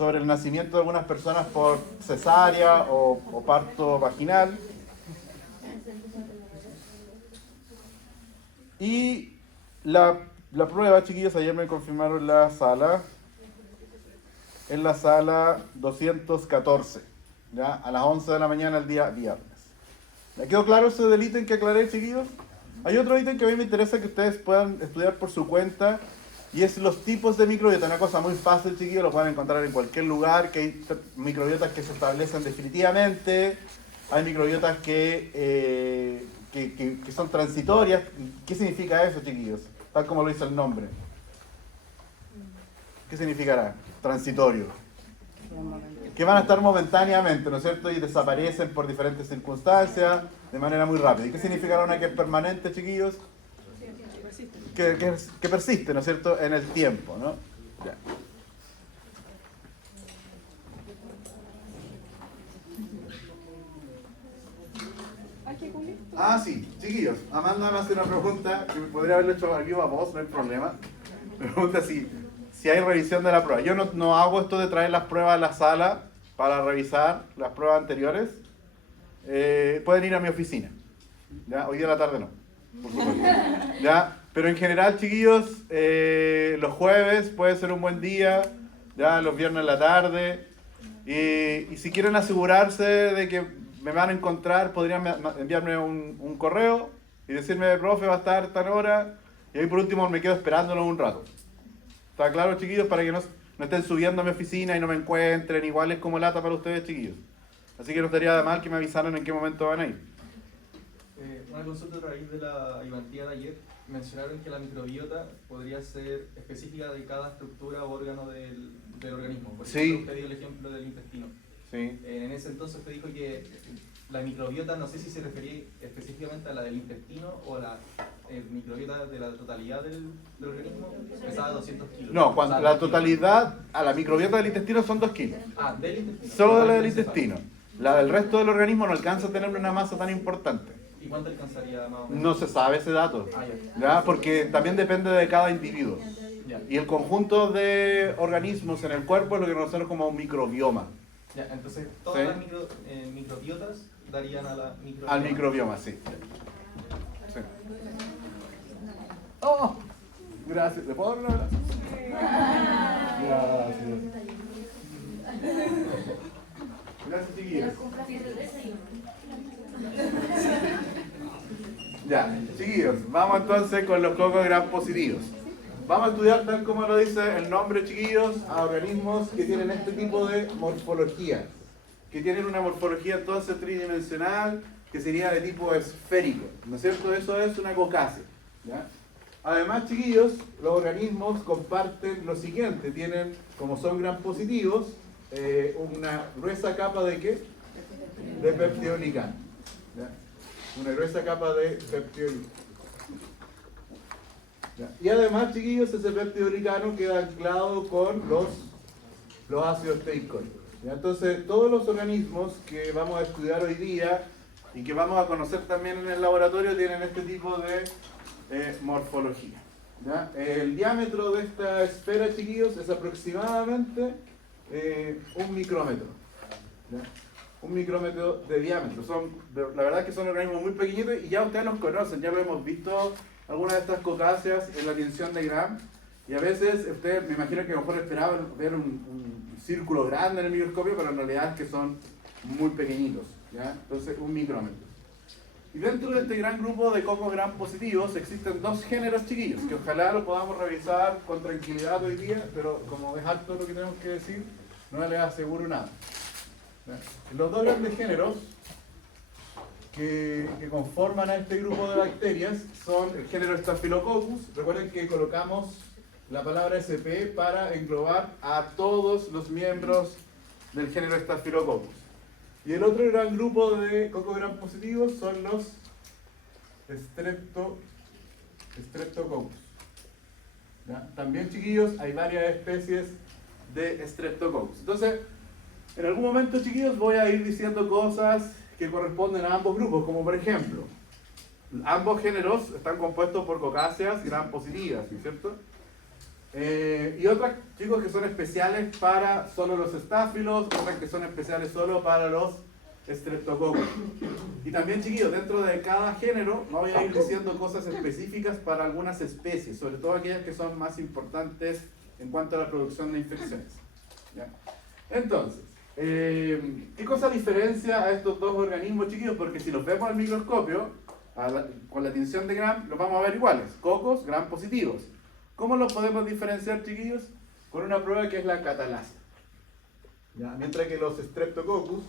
sobre el nacimiento de algunas personas por cesárea o parto vaginal. Y la prueba, chiquillos, ayer me confirmaron la sala, en la sala 214, ¿ya? A las 11 de la mañana el día viernes. ¿Me quedó claro ese del ítem que aclaré, chiquillos? Hay otro ítem que a mí me interesa que ustedes puedan estudiar por su cuenta, y es los tipos de microbiota. Una cosa muy fácil, chiquillos, lo pueden encontrar en cualquier lugar, que hay microbiotas que se establecen definitivamente, hay microbiotas que son transitorias. ¿Qué significa eso, chiquillos? Tal como lo dice el nombre. ¿Qué significará? Transitorio. Que van a estar momentáneamente, ¿no es cierto? Y desaparecen por diferentes circunstancias de manera muy rápida. ¿Y qué significará una que es permanente, chiquillos? Que persiste, ¿no es cierto? En el tiempo, ¿no? Ya. Ah, sí, chiquillos. Amanda me hace una pregunta que podría haberle hecho aquí a vos, no hay problema. Me pregunta si hay revisión de la prueba. Yo no hago esto de traer las pruebas a la sala para revisar las pruebas anteriores. Pueden ir a mi oficina. ¿Ya? Hoy día a la tarde no, por supuesto. ¿Ya? Pero en general, chiquillos, los jueves puede ser un buen día, ya los viernes en la tarde. Y si quieren asegurarse de que me van a encontrar, podrían enviarme un correo y decirme, profe, va a estar tan hora. Y ahí por último me quedo esperándolo un rato. ¿Está claro, chiquillos? Para que no estén subiendo a mi oficina y no me encuentren. Igual es como lata para ustedes, chiquillos. Así que no estaría de mal que me avisaran en qué momento van a ir. Una consulta a raíz de la ayudantía de ayer. Mencionaron que la microbiota podría ser específica de cada estructura o órgano del organismo. Por ejemplo, usted dio el ejemplo del intestino. Sí. En ese entonces usted dijo que la microbiota, no sé si se refería específicamente a la del intestino o a la microbiota de la totalidad del organismo, pesaba 200 kilos. No, cuando la totalidad, a la microbiota del intestino son 2 kilos. Ah, del intestino. Solo de la del intestino. La del resto del organismo no alcanza a tener una masa tan importante. ¿Y cuánto alcanzaría más o menos? No se sabe ese dato, Ah, ¿ya? Porque también depende de cada individuo. Ya. Y el conjunto de organismos en el cuerpo es lo que conocemos como un microbioma. Ya, entonces todas las microbiotas darían a la microbioma. Al microbioma, sí. Sí. Oh, gracias. ¿Le puedo dar un abrazo? Gracias. Gracias, chiquillos. Ya, chiquillos, vamos entonces con los cocos gram positivos. Vamos a estudiar, tal como lo dice el nombre, chiquillos, a organismos que tienen este tipo de morfología. Que tienen una morfología entonces tridimensional, que sería de tipo esférico. ¿No es cierto? Eso es una cocácea. ¿Ya? Además, chiquillos, los organismos comparten lo siguiente. Tienen, como son gram positivos, una gruesa capa de ¿qué? De peptidolicano. ¿Ya? Una gruesa capa de peptidolicano. ¿Ya? Y además, chiquillos, ese peptidolicano queda anclado con los ácidos teicoicos. ¿Ya? Entonces, todos los organismos que vamos a estudiar hoy día y que vamos a conocer también en el laboratorio tienen este tipo de morfología. ¿Ya? El diámetro de esta esfera, chiquillos, es aproximadamente 1 micrómetro. ¿Ya? 1 micrómetro de diámetro. La verdad es que son organismos muy pequeñitos y ya ustedes los conocen, ya lo hemos visto algunas de estas cocáceas en la tinción de Gram. Y a veces ustedes me imagino que a lo mejor esperaban ver un círculo grande en el microscopio, pero en realidad es que son muy pequeñitos. ¿Ya? Entonces 1 micrómetro. Y dentro de este gran grupo de cocos gram positivos existen 2 géneros, chiquillos, que ojalá lo podamos revisar con tranquilidad hoy día, pero como es harto lo que tenemos que decir, no les aseguro nada. ¿Ya? Los 2 grandes géneros que conforman a este grupo de bacterias son el género Staphylococcus. Recuerden que colocamos la palabra SP para englobar a todos los miembros del género Staphylococcus. Y el otro gran grupo de cocos gram positivos son los Streptococcus. ¿Ya? También, chiquillos, hay varias especies de Streptococcus. Entonces, en algún momento, chiquillos, voy a ir diciendo cosas que corresponden a ambos grupos, como por ejemplo, ambos géneros están compuestos por cocáceas gram positivas, ¿no es cierto? Y otras, chicos, que son especiales para solo los estáfilos, otras que son especiales solo para los Streptococcus. Y también, chiquillos, dentro de cada género voy a ir diciendo cosas específicas para algunas especies, sobre todo aquellas que son más importantes en cuanto a la producción de infecciones. ¿Ya? Entonces, ¿qué cosa diferencia a estos dos organismos, chiquillos? Porque si los vemos al microscopio, con la tinción de Gram, los vamos a ver iguales, cocos, Gram positivos. ¿Cómo los podemos diferenciar, chiquillos? Con una prueba que es la catalasa. ¿Ya? Mientras que los Streptococcus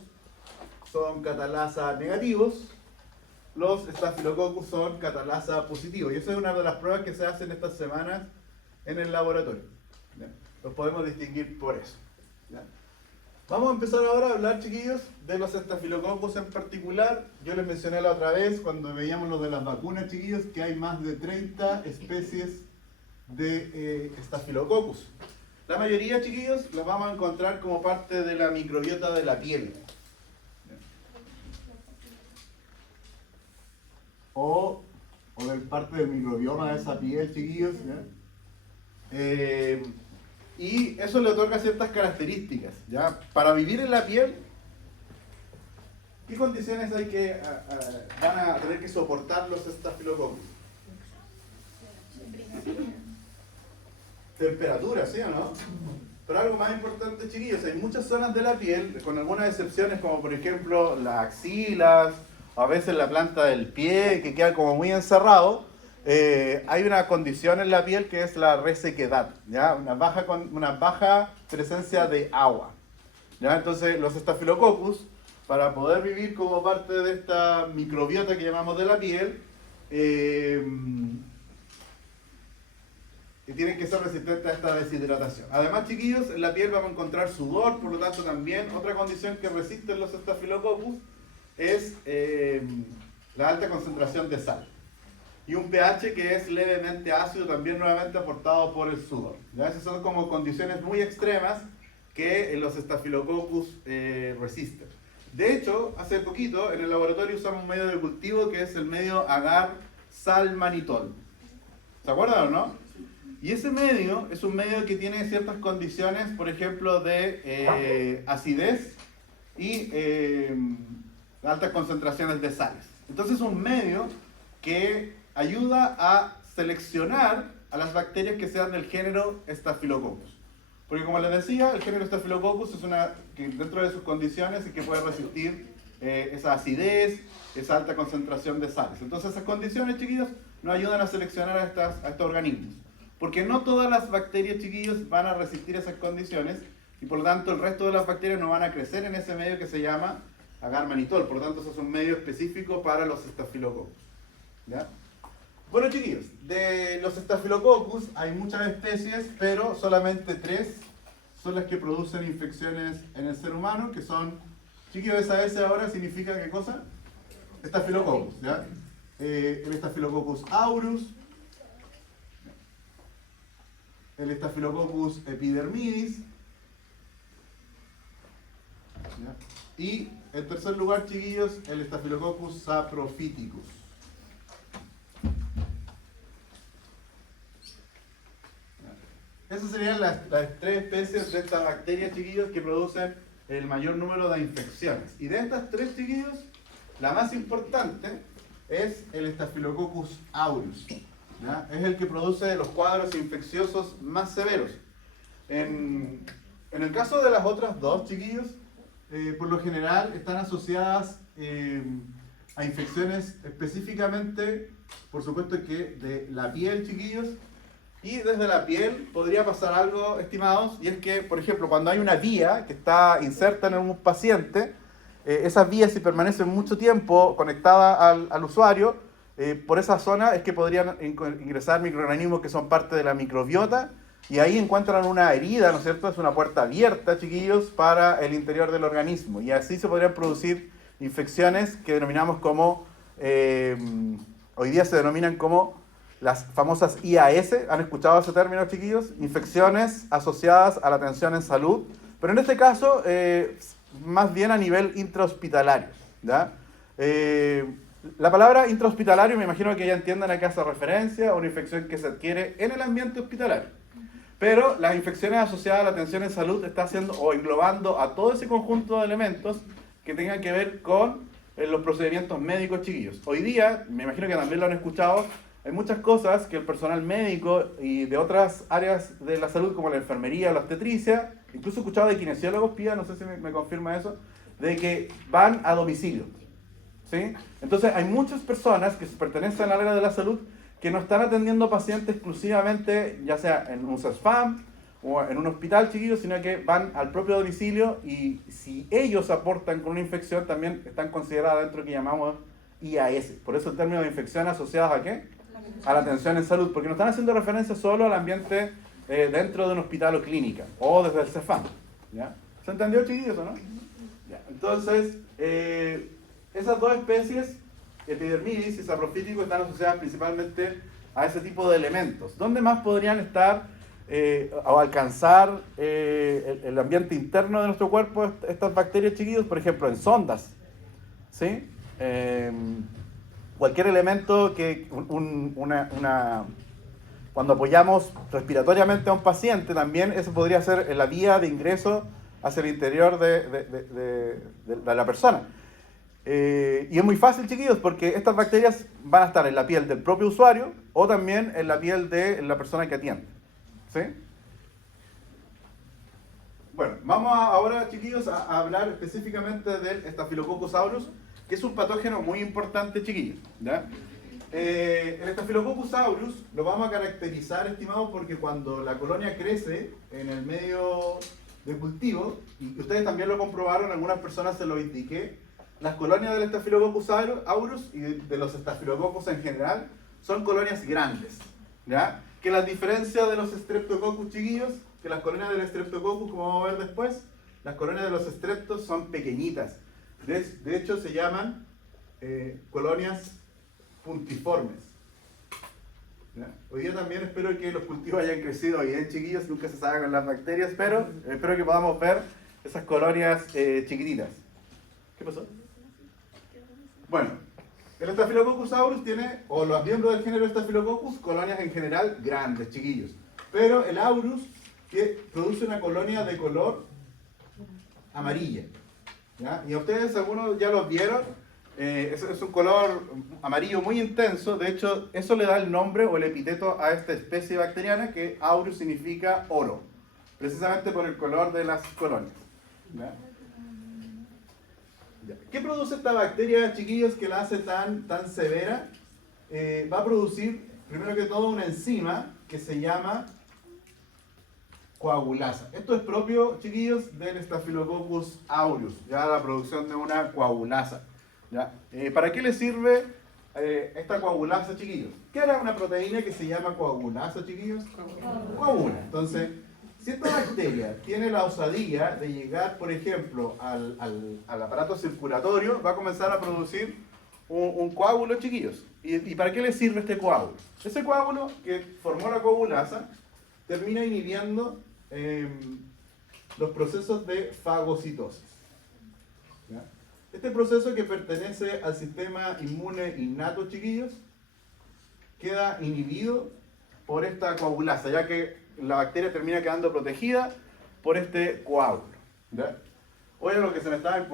son catalasa negativos, los Staphylococcus son catalasa positivos. Y esa es una de las pruebas que se hacen estas semanas en el laboratorio. ¿Ya? Los podemos distinguir por eso. ¿Ya? Vamos a empezar ahora a hablar, chiquillos, de los Staphylococcus en particular. Yo les mencioné la otra vez, cuando veíamos lo de las vacunas, chiquillos, que hay más de 30 especies de Staphylococcus. La mayoría, chiquillos, las vamos a encontrar como parte de la microbiota de la piel. O del parte del microbioma de esa piel, chiquillos. Y eso le otorga ciertas características. ¿Ya? Para vivir en la piel, ¿qué condiciones hay que van a tener que soportar los Staphylococcus? Temperatura, ¿sí o no? Pero algo más importante, chiquillos, hay muchas zonas de la piel, con algunas excepciones, como por ejemplo las axilas, a veces la planta del pie, que queda como muy encerrado. Hay una condición en la piel que es la resequedad, ¿ya? Una baja presencia de agua, ¿ya? Entonces los Staphylococcus, para poder vivir como parte de esta microbiota que llamamos de la piel, tienen que ser resistentes a esta deshidratación. Además, chiquillos, en la piel vamos a encontrar sudor, por lo tanto también otra condición que resisten los Staphylococcus es la alta concentración de sal. Y un pH que es levemente ácido, también nuevamente aportado por el sudor. ¿Ya? Esas son como condiciones muy extremas que los Staphylococcus resisten. De hecho, hace poquito en el laboratorio usamos un medio de cultivo que es el medio agar-sal-manitol. ¿Se acuerdan o no? Y ese medio es un medio que tiene ciertas condiciones, por ejemplo, de acidez y altas concentraciones de sales. Entonces es un medio que ayuda a seleccionar a las bacterias que sean del género Staphylococcus. Porque como les decía, el género Staphylococcus es una que dentro de sus condiciones es que puede resistir esa acidez, esa alta concentración de sales. Entonces esas condiciones, chiquillos, nos ayudan a seleccionar a estos organismos. Porque no todas las bacterias, chiquillos, van a resistir esas condiciones y por lo tanto el resto de las bacterias no van a crecer en ese medio que se llama agar-manitol. Por lo tanto, eso es un medio específico para los Staphylococcus. ¿Ya? Bueno, chiquillos, de los Staphylococcus hay muchas especies, pero solamente 3 son las que producen infecciones en el ser humano, que son, chiquillos, esa S ahora significa ¿qué cosa? Staphylococcus, ¿ya? El Staphylococcus aureus, el Staphylococcus epidermidis, ¿ya? Y en tercer lugar, chiquillos, el Staphylococcus saprophyticus. Esas serían las 3 especies de estas bacterias, chiquillos, que producen el mayor número de infecciones. Y de estas 3, chiquillos, la más importante es el Staphylococcus aureus. ¿Ya? Es el que produce los cuadros infecciosos más severos. En el caso de las otras 2, chiquillos, por lo general están asociadas a infecciones específicamente, por supuesto que de la piel, chiquillos, y desde la piel podría pasar algo, estimados, y es que, por ejemplo, cuando hay una vía que está inserta en un paciente, esas vías, si permanecen mucho tiempo conectadas al usuario, por esa zona es que podrían ingresar microorganismos que son parte de la microbiota y ahí encuentran una herida, ¿no es cierto? Es una puerta abierta, chiquillos, para el interior del organismo y así se podrían producir infecciones que denominamos como, hoy día se denominan como las famosas IAS. ¿Han escuchado ese término, chiquillos? Infecciones asociadas a la atención en salud, pero en este caso más bien a nivel intrahospitalario, ¿ya? La palabra intrahospitalario me imagino que ya entiendan a qué hace referencia, a una infección que se adquiere en el ambiente hospitalario. Pero las infecciones asociadas a la atención en salud está haciendo o englobando a todo ese conjunto de elementos que tengan que ver con los procedimientos médicos, chiquillos. Hoy día, me imagino que también lo han escuchado, hay muchas cosas que el personal médico y de otras áreas de la salud, como la enfermería, la obstetricia, incluso he escuchado de kinesiólogos, Pía, no sé si me confirma eso, de que van a domicilio. ¿Sí? Entonces hay muchas personas que pertenecen al área de la salud que no están atendiendo pacientes exclusivamente, ya sea en un CESFAM o en un hospital, chiquillos, sino que van al propio domicilio y si ellos aportan con una infección, también están consideradas dentro de lo que llamamos IAS. Por eso el término de infección asociadas ¿a qué? A la atención en salud, porque no están haciendo referencia solo al ambiente dentro de un hospital o clínica, o desde el CESFAM. ¿Ya? ¿Se entendió, chiquillos, o no? Ya. Entonces, esas dos especies, epidermidis y saprofítico, están asociadas principalmente a ese tipo de elementos. ¿Dónde más podrían estar o alcanzar el ambiente interno de nuestro cuerpo estas bacterias, chiquillos? Por ejemplo, en sondas. ¿Sí? Cualquier elemento que cuando apoyamos respiratoriamente a un paciente, también eso podría ser la vía de ingreso hacia el interior de la persona. Y es muy fácil, chiquillos, porque estas bacterias van a estar en la piel del propio usuario o también en la piel de la persona que atiende. ¿Sí? Bueno, vamos ahora, chiquillos, a hablar específicamente del Staphylococcus aureus, que es un patógeno muy importante, chiquillos. ¿Ya? El Staphylococcus aureus lo vamos a caracterizar, estimados, porque cuando la colonia crece en el medio de cultivo, y ustedes también lo comprobaron, algunas personas se lo indiqué, las colonias del Staphylococcus aureus y de los Staphylococcus en general son colonias grandes, ¿ya? Que las diferencias de los Streptococcus, chiquillos, que las colonias del Streptococcus, como vamos a ver después, las colonias de los Streptos son pequeñitas. De hecho, se llaman colonias puntiformes. ¿Ya? Hoy día también espero que los cultivos hayan crecido bien, chiquillos, nunca se sabe con las bacterias, pero espero que podamos ver esas colonias chiquititas. ¿Qué pasó? Bueno, el Staphylococcus aureus tiene, o los miembros del género Staphylococcus, colonias en general grandes, chiquillos. Pero el aureus produce una colonia de color amarilla. ¿Ya? Y a ustedes, algunos ya los vieron, es un color amarillo muy intenso. De hecho, eso le da el nombre o el epíteto a esta especie bacteriana, que aureus significa oro, precisamente por el color de las colonias. ¿Ya? ¿Qué produce esta bacteria, chiquillos, que la hace tan severa? Va a producir, primero que todo, una enzima que se llama coagulasa. Esto es propio, chiquillos, del Staphylococcus aureus, ya la producción de una coagulasa. ¿Ya? ¿Para qué le sirve esta coagulasa, chiquillos? ¿Qué era una proteína que se llama coagulasa, chiquillos? Coagula. Entonces, si esta bacteria tiene la osadía de llegar, por ejemplo, al aparato circulatorio, va a comenzar a producir un coágulo, chiquillos. ¿Y para qué le sirve este coágulo? Ese coágulo que formó la coagulasa termina inhibiendo los procesos de fagocitosis. ¿Ya? Este proceso, que pertenece al sistema inmune innato, chiquillos, queda inhibido por esta coagulasa, ya que la bacteria termina quedando protegida por este coágulo. ¿Ya? Hoy lo que se me estaba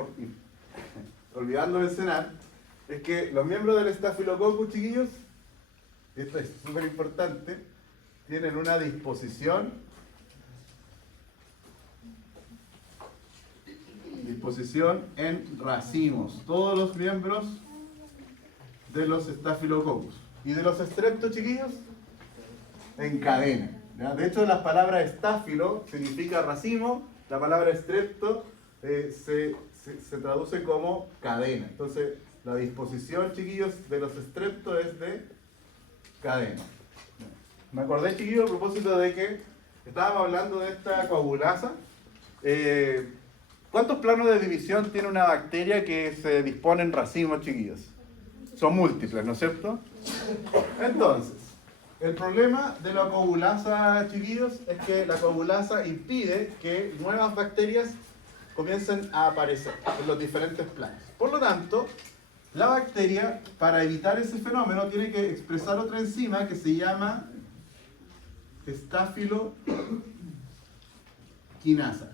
olvidando mencionar es que los miembros del Staphylococcus, chiquillos, esto es súper importante, tienen una disposición en racimos. Todos los miembros de los Staphylococcus. Y de los Streptos, chiquillos, en cadena. ¿Ya? De hecho, la palabra estáfilo significa racimo, la palabra strepto se traduce como cadena. Entonces, la disposición, chiquillos, de los streptos es de cadena. Me acordé, chiquillos, a propósito de que estábamos hablando de esta coagulasa. ¿Cuántos planos de división tiene una bacteria que se dispone en racimos, chiquillos? Son múltiples, ¿no es cierto? Entonces, el problema de la coagulasa, chiquillos, es que la coagulasa impide que nuevas bacterias comiencen a aparecer en los diferentes planos. Por lo tanto, la bacteria, para evitar ese fenómeno, tiene que expresar otra enzima que se llama estafiloquinasa.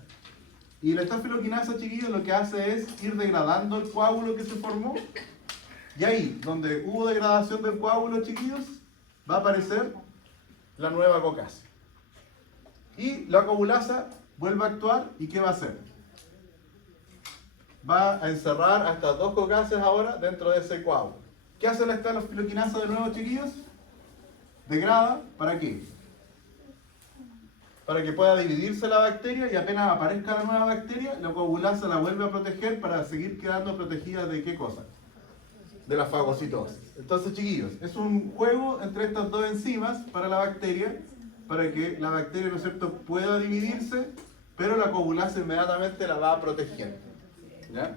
Y la estafiloquinasa, chiquillos, lo que hace es ir degradando el coágulo que se formó. Y ahí, donde hubo degradación del coágulo, chiquillos, va a aparecer la nueva cocácea. Y la coagulasa vuelve a actuar, ¿y qué va a hacer? Va a encerrar a estas dos cocáceas ahora dentro de ese coágulo. ¿Qué hace la estafiloquinasa de nuevo, chiquillos? Degrada, ¿para qué? Para que pueda dividirse la bacteria y apenas aparezca la nueva bacteria, la coagulasa la vuelve a proteger para seguir quedando protegida ¿de qué cosa? De la fagocitosis. Entonces, chiquillos, es un juego entre estas dos enzimas para la bacteria, para que la bacteria, ¿no es cierto?, pueda dividirse, pero la coagulasa inmediatamente la va a proteger. ¿Ya?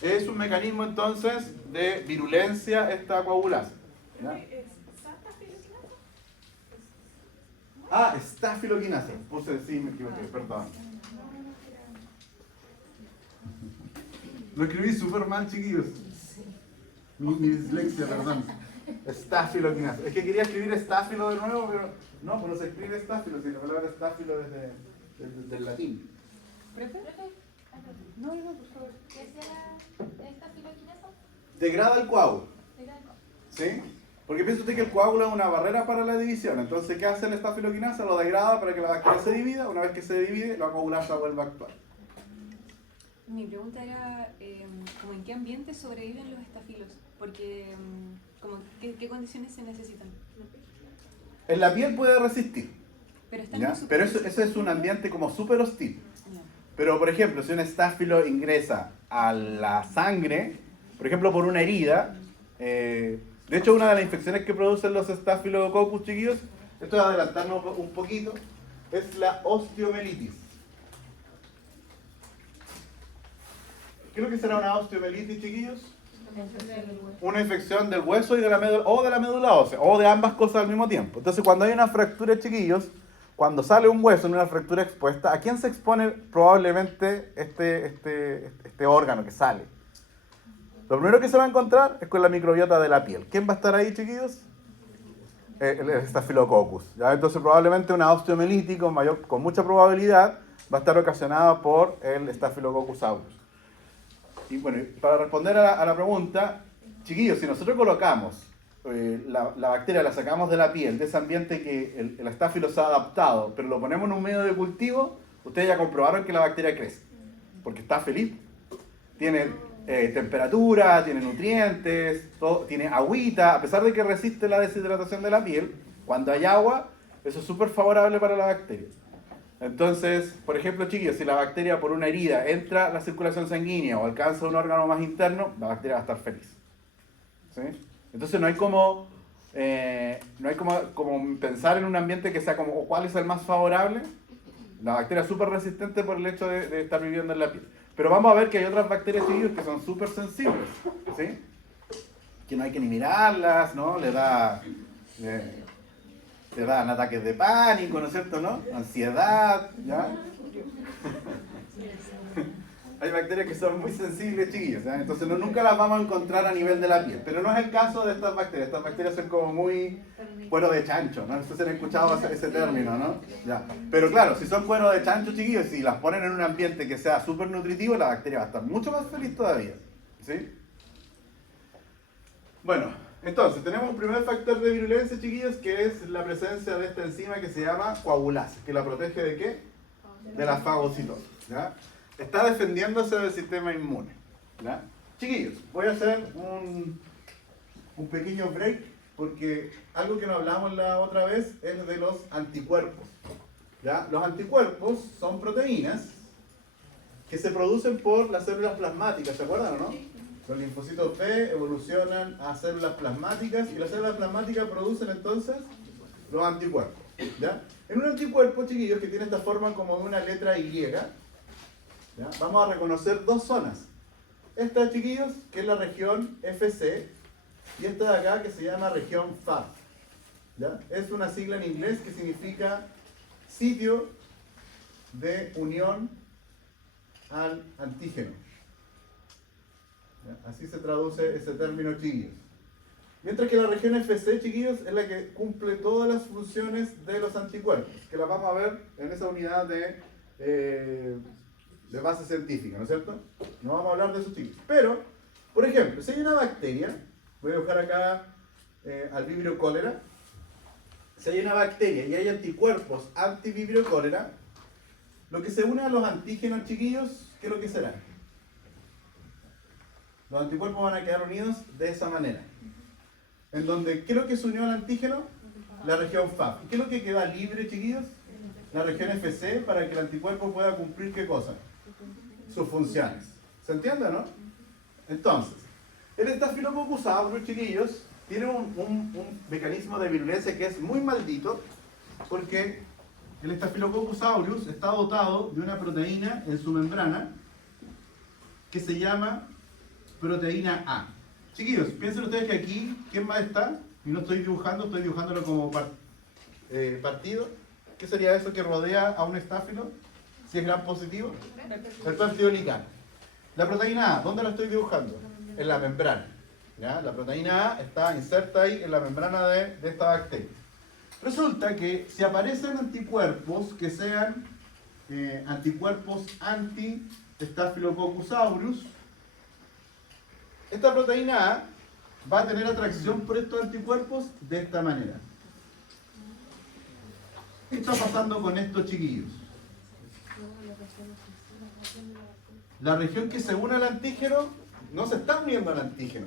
Es un mecanismo entonces de virulencia esta coagulasa. ¿Ya? Ah, estafiloquinasa. Puse, sí, me equivoqué, perdón. Lo escribí súper mal, chiquillos. Mi dislexia, perdón. Estafiloquinasa. Es que quería escribir estáfilo de nuevo, pero no se escribe estáfilo, sino la palabra estáfilo desde el latín. ¿Profe? No, por favor. ¿Qué hacía la estafiloquinasa? Degrada el coágulo. Degrada el coágulo. ¿Sí? Porque piensa usted que el coágulo es una barrera para la división. Entonces, ¿qué hace la estafiloquinasa? Lo degrada para que la bacteria se divida. Una vez que se divide, la coagulasa vuelve a actuar. Mi pregunta era, ¿como en qué ambiente sobreviven los estafilos? Porque, como, ¿qué condiciones se necesitan? En la piel puede resistir. Pero, están ¿Ya? Pero eso es un ambiente como súper hostil. Pero, por ejemplo, si un estáfilo ingresa a la sangre, por ejemplo, por una herida, de hecho, una de las infecciones que producen los Staphylococcus, chiquillos, esto es adelantarnos un poquito, es la osteomelitis. ¿Qué es lo que será una osteomelitis, chiquillos? Una infección del hueso y de la médula, o de la médula ósea, o de ambas cosas al mismo tiempo. Entonces, cuando hay una fractura, chiquillos, cuando sale un hueso en una fractura expuesta, ¿a quién se expone probablemente este órgano que sale? Lo primero que se va a encontrar es con la microbiota de la piel. ¿Quién va a estar ahí, chiquillos? El Staphylococcus. ¿Ya? Entonces probablemente una osteomelitis con mucha probabilidad va a estar ocasionada por el Staphylococcus aureus. Y bueno, para responder a la pregunta, chiquillos, si nosotros colocamos la bacteria, la sacamos de la piel, de ese ambiente que el estáfilo se ha adaptado, pero lo ponemos en un medio de cultivo, ustedes ya comprobaron que la bacteria crece, porque está feliz. Tiene temperatura, tiene nutrientes, tiene agüita, a pesar de que resiste la deshidratación de la piel, cuando hay agua, eso es súper favorable para la bacteria. Entonces, por ejemplo, chiquillos, si la bacteria por una herida entra a la circulación sanguínea o alcanza un órgano más interno, la bacteria va a estar feliz. ¿Sí? Entonces no hay como pensar en un ambiente que sea como cuál es el más favorable. La bacteria es súper resistente por el hecho de estar viviendo en la piel. Pero vamos a ver que hay otras bacterias, chiquillos, que son súper sensibles, ¿sí? Que no hay que ni mirarlas, ¿no? Le dan ataques de pánico, ¿no es cierto, no? Ansiedad, ¿ya? Hay bacterias que son muy sensibles, chiquillos, ¿ya? Entonces nunca las vamos a encontrar a nivel de la piel. Pero no es el caso de estas bacterias. Estas bacterias son como muy cuero de chancho, ¿no? Ustedes han escuchado ese término, ¿no? Ya. Pero claro, si son cuero de chancho, chiquillos, si las ponen en un ambiente que sea súper nutritivo, la bacteria va a estar mucho más feliz todavía, ¿sí? Bueno, entonces tenemos un primer factor de virulencia, chiquillos, que es la presencia de esta enzima que se llama coagulasa, que la protege ¿de qué? De la fagocitosis, ¿ya? Está defendiéndose del sistema inmune, ¿ya? Chiquillos, voy a hacer un pequeño break, porque algo que no hablamos la otra vez es de los anticuerpos, ¿ya? Los anticuerpos son proteínas que se producen por las células plasmáticas, ¿se acuerdan o no? Los linfocitos B evolucionan a células plasmáticas y las células plasmáticas producen entonces los anticuerpos, ¿ya? En un anticuerpo, chiquillos, que tiene esta forma como de una letra Y, ¿ya? Vamos a reconocer dos zonas. Esta, chiquillos, que es la región FC, y esta de acá que se llama región FAB, ¿ya? Es una sigla en inglés que significa sitio de unión al antígeno. ¿Ya? Así se traduce ese término, chiquillos. Mientras que la región FC, chiquillos, es la que cumple todas las funciones de los anticuerpos, que las vamos a ver en esa unidad de base científica, ¿no es cierto? No vamos a hablar de eso, chiquillos. Pero, por ejemplo, si hay una bacteria, voy a buscar acá al Vibrio cólera, si hay una bacteria y hay anticuerpos anti-Vibrio cólera, lo que se une a los antígenos, chiquillos, ¿qué es lo que será? Los anticuerpos van a quedar unidos de esa manera. En donde, ¿qué es lo que se unió al antígeno? La región FAP. ¿Y qué es lo que queda libre, chiquillos? La región FC, para que el anticuerpo pueda cumplir, ¿qué cosa? Sus funciones. ¿Se entiende, no? Entonces, el Staphylococcus aureus, chiquillos, tiene un mecanismo de virulencia que es muy maldito, porque el Staphylococcus aureus está dotado de una proteína en su membrana que se llama proteína A. Chiquillos, piensen ustedes que aquí, ¿quién más está? Y no estoy dibujando, estoy dibujándolo como partido. ¿Qué sería eso que rodea a un estáfilo? Si es gran positivo. El peptidolicano. La proteína A, ¿dónde la estoy dibujando? En la membrana. ¿Ya? La proteína A está inserta ahí en la membrana de esta bacteria. Resulta que si aparecen anticuerpos que sean anticuerpos anti-Staphylococcus aureus, esta proteína A va a tener atracción por estos anticuerpos de esta manera. ¿Qué está pasando con estos chiquillos? La región que se une al antígeno no se está uniendo al antígeno,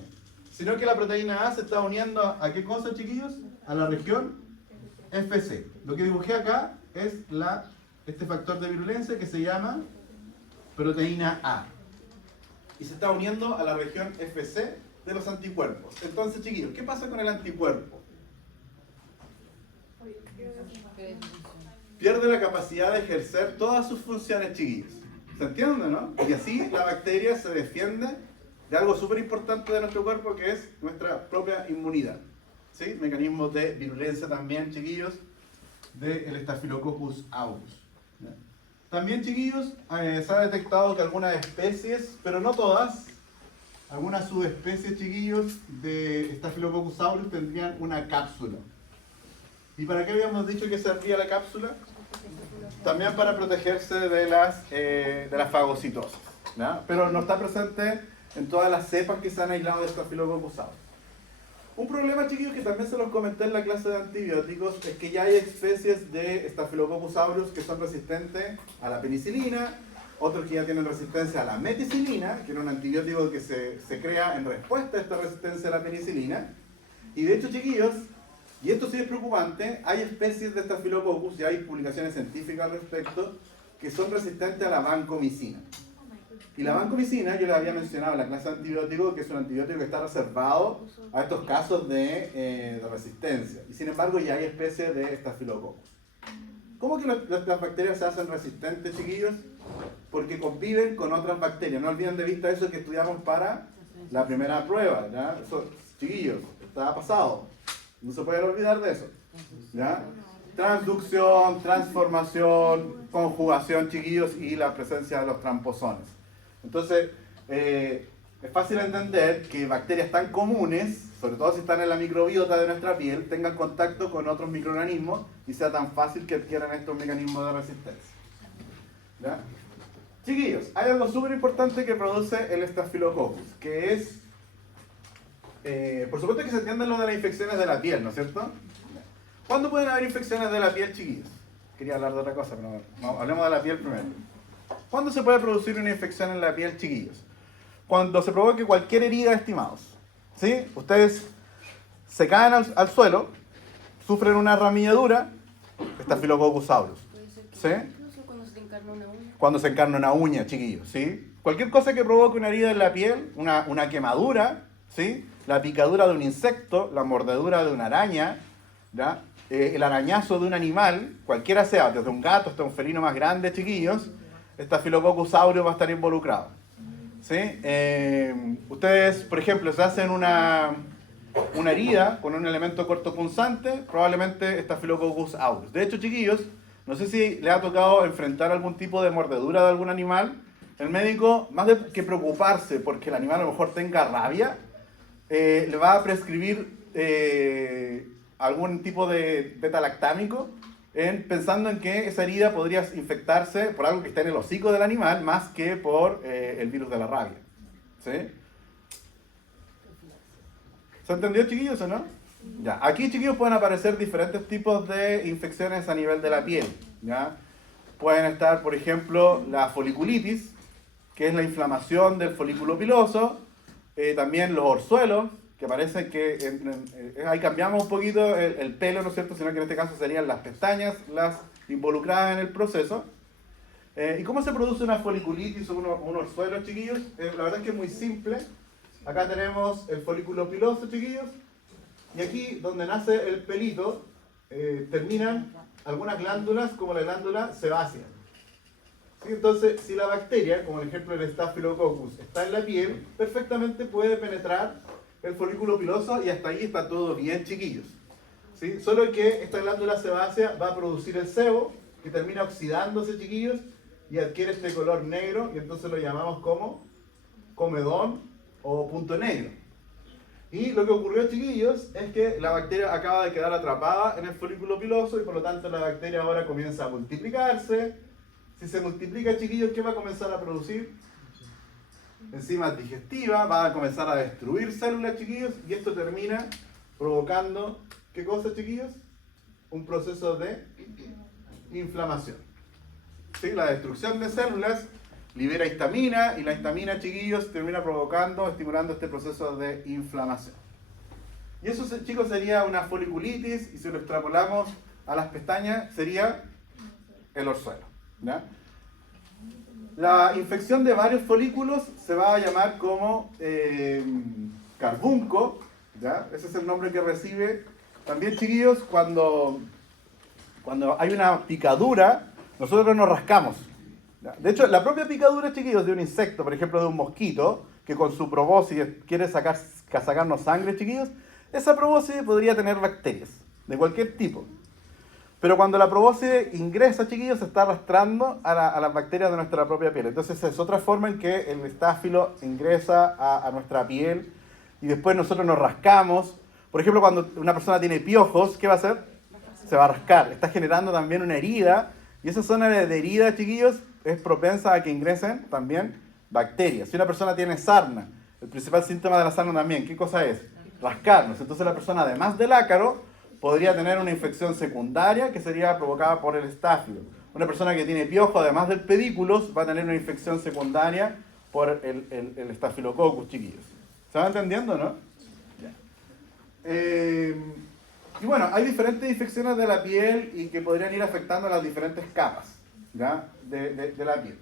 sino que la proteína A se está uniendo ¿a qué cosa, chiquillos? A la región FC. Lo que dibujé acá es este factor de virulencia que se llama proteína A. Y se está uniendo a la región FC de los anticuerpos. Entonces, chiquillos, ¿qué pasa con el anticuerpo? Pierde la capacidad de ejercer todas sus funciones, chiquillos. ¿Se entiende, no? Y así la bacteria se defiende de algo súper importante de nuestro cuerpo, que es nuestra propia inmunidad. ¿Sí? Mecanismos de virulencia también, chiquillos, del Staphylococcus aureus. ¿Ya? También, chiquillos, se ha detectado que algunas especies, pero no todas, algunas subespecies, chiquillos, de Staphylococcus aureus tendrían una cápsula. ¿Y para qué habíamos dicho que servía la cápsula? También para protegerse de las fagocitosis, ¿ya? Pero no está presente en todas las cepas que se han aislado de Staphylococcus aureus. Un problema, chiquillos, que también se los comenté en la clase de antibióticos, es que ya hay especies de Staphylococcus aureus que son resistentes a la penicilina, otros que ya tienen resistencia a la meticilina, que era un antibiótico que se crea en respuesta a esta resistencia a la penicilina. Y de hecho, chiquillos, y esto sí es preocupante, hay especies de Staphylococcus, y hay publicaciones científicas al respecto, que son resistentes a la vancomicina. Y la vancomicina, yo les había mencionado en la clase de antibióticos, que es un antibiótico que está reservado a estos casos de resistencia. Y sin embargo ya hay especies de Staphylococcus. ¿Cómo que las bacterias se hacen resistentes, chiquillos? Porque conviven con otras bacterias. No olviden de vista eso que estudiamos para la primera prueba, ¿ya? Eso, chiquillos, está pasado. No se pueden olvidar de eso, ¿ya? Transducción, transformación, conjugación, chiquillos, y la presencia de los tramposones. Entonces, es fácil entender que bacterias tan comunes, sobre todo si están en la microbiota de nuestra piel, tengan contacto con otros microorganismos y sea tan fácil que adquieran estos mecanismos de resistencia. ¿Ya? Chiquillos, hay algo súper importante que produce el Staphylococcus, que es, por supuesto que se entiende lo de las infecciones de la piel, ¿no es cierto? ¿Cuándo pueden haber infecciones de la piel, chiquillos? Quería hablar de otra cosa, pero no, hablemos de la piel primero. ¿Cuándo se puede producir una infección en la piel, chiquillos? Cuando se provoque cualquier herida, estimados. ¿Sí? Ustedes se caen al suelo, sufren una ramilladura, Staphylococcus aureus. ¿Sí? Incluso cuando se encarna una uña. Cuando se encarna una uña, chiquillos. ¿Sí? Cualquier cosa que provoque una herida en la piel, una quemadura, ¿sí? La picadura de un insecto, la mordedura de una araña, ¿ya? El arañazo de un animal, cualquiera sea, desde un gato hasta un felino más grande, chiquillos, Staphylococcus aureus va a estar involucrado. ¿Sí? Ustedes, por ejemplo, se hacen una herida con un elemento cortopunzante, probablemente Staphylococcus aureus. De hecho, chiquillos, no sé si les ha tocado enfrentar algún tipo de mordedura de algún animal. El médico, más que preocuparse porque el animal a lo mejor tenga rabia, le va a prescribir algún tipo de beta-lactámico, pensando en que esa herida podría infectarse por algo que está en el hocico del animal más que por el virus de la rabia. ¿Sí? ¿Se entendió, chiquillos, o no? Ya. Aquí, chiquillos, pueden aparecer diferentes tipos de infecciones a nivel de la piel. ¿Ya? Pueden estar, por ejemplo, la foliculitis, que es la inflamación del folículo piloso, también los orzuelos, que parece que ahí cambiamos un poquito el pelo, ¿no es cierto? Sino que en este caso serían las pestañas las involucradas en el proceso. ¿Y cómo se produce una foliculitis o un orzuelo, chiquillos? La verdad es que es muy simple. Acá tenemos el folículo piloso, chiquillos, y aquí donde nace el pelito terminan algunas glándulas como la glándula sebácea. ¿Sí? Entonces, si la bacteria, como el ejemplo del Staphylococcus, está en la piel, perfectamente puede penetrar el folículo piloso y hasta ahí está todo bien, chiquillos. ¿Sí? Solo que esta glándula sebácea va a producir el sebo, que termina oxidándose, chiquillos, y adquiere este color negro, y entonces lo llamamos como comedón o punto negro. Y lo que ocurrió, chiquillos, es que la bacteria acaba de quedar atrapada en el folículo piloso y por lo tanto la bacteria ahora comienza a multiplicarse. Si se multiplica, chiquillos, ¿qué va a comenzar a producir? Enzimas digestivas, va a comenzar a destruir células, chiquillos, y esto termina provocando, ¿qué cosa, chiquillos? Un proceso de inflamación. ¿Sí? La destrucción de células libera histamina y la histamina, chiquillos, termina provocando, estimulando este proceso de inflamación. Y eso, chicos, sería una foliculitis, y si lo extrapolamos a las pestañas, sería el orzuelo. ¿Ya? La infección de varios folículos se va a llamar como carbunco, ¿ya? Ese es el nombre que recibe. También, chiquillos, cuando hay una picadura, nosotros nos rascamos. ¿Ya? De hecho, la propia picadura, chiquillos, de un insecto, por ejemplo, de un mosquito, que con su probóscis quiere sacarnos sangre, chiquillos, esa probóscis podría tener bacterias, de cualquier tipo. Pero cuando la probóscis ingresa, chiquillos, se está arrastrando a las bacterias de nuestra propia piel. Entonces es otra forma en que el estáfilo ingresa a nuestra piel y después nosotros nos rascamos. Por ejemplo, cuando una persona tiene piojos, ¿qué va a hacer? Se va a rascar. Está generando también una herida y esa zona de herida, chiquillos, es propensa a que ingresen también bacterias. Si una persona tiene sarna, el principal síntoma de la sarna también, ¿qué cosa es? Rascarnos. Entonces la persona, además del ácaro, podría tener una infección secundaria que sería provocada por el estáfilo. Una persona que tiene piojo, además del pedículos, va a tener una infección secundaria por el estafilococcus, chiquillos. ¿Se va entendiendo, no? Ya. Y bueno, hay diferentes infecciones de la piel y que podrían ir afectando las diferentes capas, ¿ya? de la piel.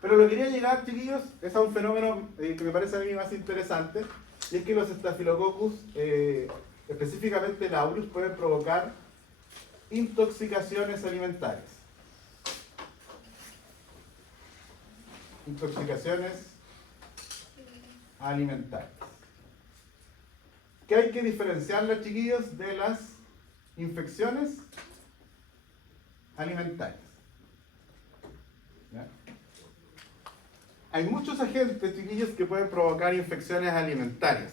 Pero lo que quería llegar, chiquillos, es a un fenómeno que me parece a mí más interesante, y es que los estafilococcus, específicamente el aureus, pueden provocar intoxicaciones alimentarias. Intoxicaciones alimentarias. ¿Qué hay que diferenciarlas, chiquillos, de las infecciones alimentarias? ¿Ya? Hay muchos agentes, chiquillos, que pueden provocar infecciones alimentarias.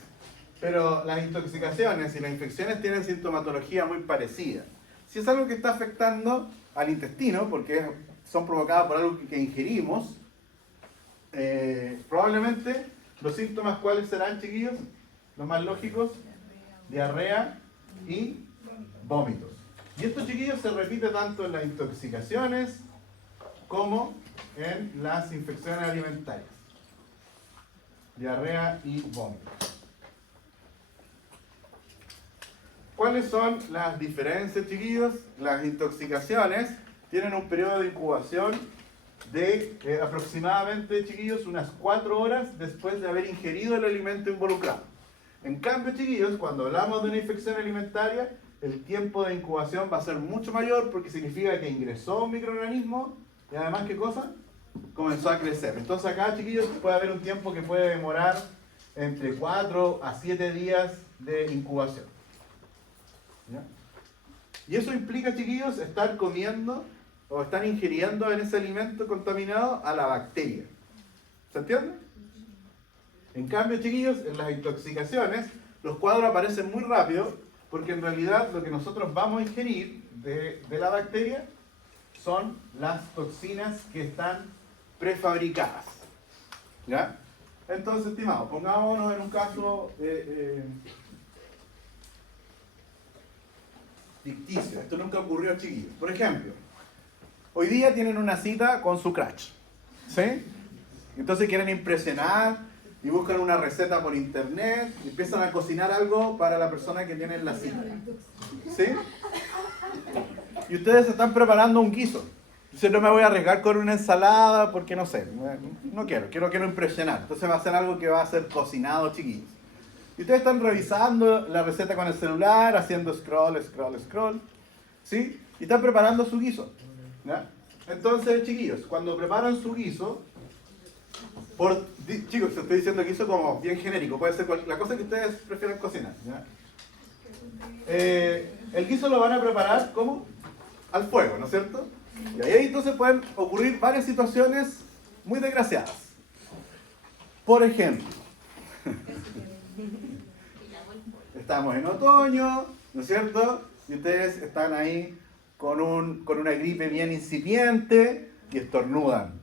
Pero las intoxicaciones y las infecciones tienen sintomatología muy parecida. Si es algo que está afectando al intestino, porque son provocadas por algo que ingerimos, probablemente los síntomas, ¿cuáles serán, chiquillos? Los más lógicos: diarrea y vómitos. Y esto, chiquillos, se repite tanto en las intoxicaciones como en las infecciones alimentarias. Diarrea y vómitos. ¿Cuáles son las diferencias, chiquillos? Las intoxicaciones tienen un periodo de incubación de aproximadamente, chiquillos, unas 4 horas después de haber ingerido el alimento involucrado. En cambio, chiquillos, cuando hablamos de una infección alimentaria, el tiempo de incubación va a ser mucho mayor porque significa que ingresó un microorganismo y además, ¿qué cosa? Comenzó a crecer. Entonces acá, chiquillos, puede haber un tiempo que puede demorar entre 4 a 7 días de incubación. ¿Ya? Y eso implica, chiquillos, estar comiendo o estar ingiriendo en ese alimento contaminado a la bacteria. ¿Se entiende? En cambio, chiquillos, en las intoxicaciones, los cuadros aparecen muy rápido, porque en realidad lo que nosotros vamos a ingerir de la bacteria son las toxinas que están prefabricadas. ¿Ya? Entonces, estimados, pongámonos en un caso ficticio. Esto nunca ocurrió, chiquillos. Por ejemplo, hoy día tienen una cita con su crush, ¿sí? Entonces quieren impresionar y buscan una receta por internet y empiezan a cocinar algo para la persona que tienen la cita, ¿sí? Y ustedes están preparando un guiso. Entonces no me voy a arriesgar con una ensalada porque no sé, no quiero impresionar. Entonces va a ser algo que va a ser cocinado, chiquillos. Y ustedes están revisando la receta con el celular, haciendo scroll, ¿sí? Y están preparando su guiso, ¿ya? Entonces, chiquillos, cuando preparan su guiso, chicos, estoy diciendo guiso como bien genérico, puede ser la cosa que ustedes prefieran cocinar, ¿ya? El guiso lo van a preparar, ¿cómo? Al fuego, ¿no es cierto? Y ahí entonces pueden ocurrir varias situaciones muy desgraciadas. Por ejemplo, estamos en otoño, ¿no es cierto? Y ustedes están ahí con una gripe bien incipiente y estornudan.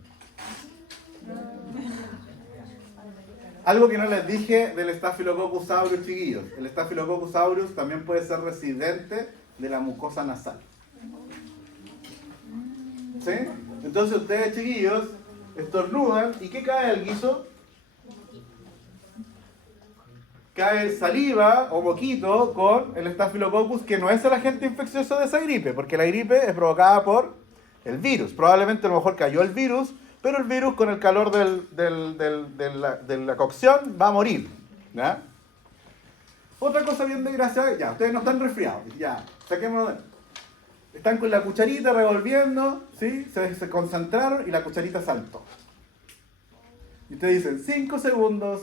Algo que no les dije del Staphylococcus aureus, chiquillos. El Staphylococcus aureus también puede ser residente de la mucosa nasal. ¿Sí? Entonces ustedes, chiquillos, estornudan. ¿Y qué cae al guiso? Cae saliva o moquito con el Staphylococcus, que no es el agente infeccioso de esa gripe, porque la gripe es provocada por el virus. Probablemente a lo mejor cayó el virus, pero el virus con el calor de la cocción va a morir, ¿ya? Otra cosa bien desgraciada, ya, ustedes no están resfriados, ya, saquémonos. Están con la cucharita revolviendo, ¿sí? Se concentraron y la cucharita saltó. Y ustedes dicen, 5 segundos.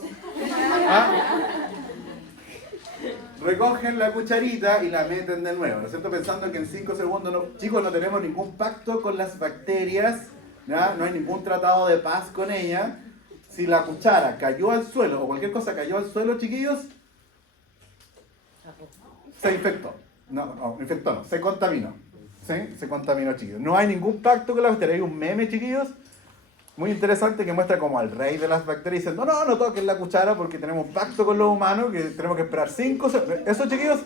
¿Ah? Recogen la cucharita y la meten de nuevo, ¿no es cierto? Pensando que en 5 segundos, chicos, no tenemos ningún pacto con las bacterias, ¿ya? No hay ningún tratado de paz con ellas. Si la cuchara cayó al suelo o cualquier cosa cayó al suelo, chiquillos, se infectó. No, se contaminó. ¿Sí? Se contaminó, chiquillos. No hay ningún pacto con las bacterias. Hay un meme, chiquillos, muy interesante que muestra como al rey de las bacterias diciendo, no toquen la cuchara porque tenemos un pacto con los humanos que tenemos que esperar 5 segundos. Eso, chiquillos,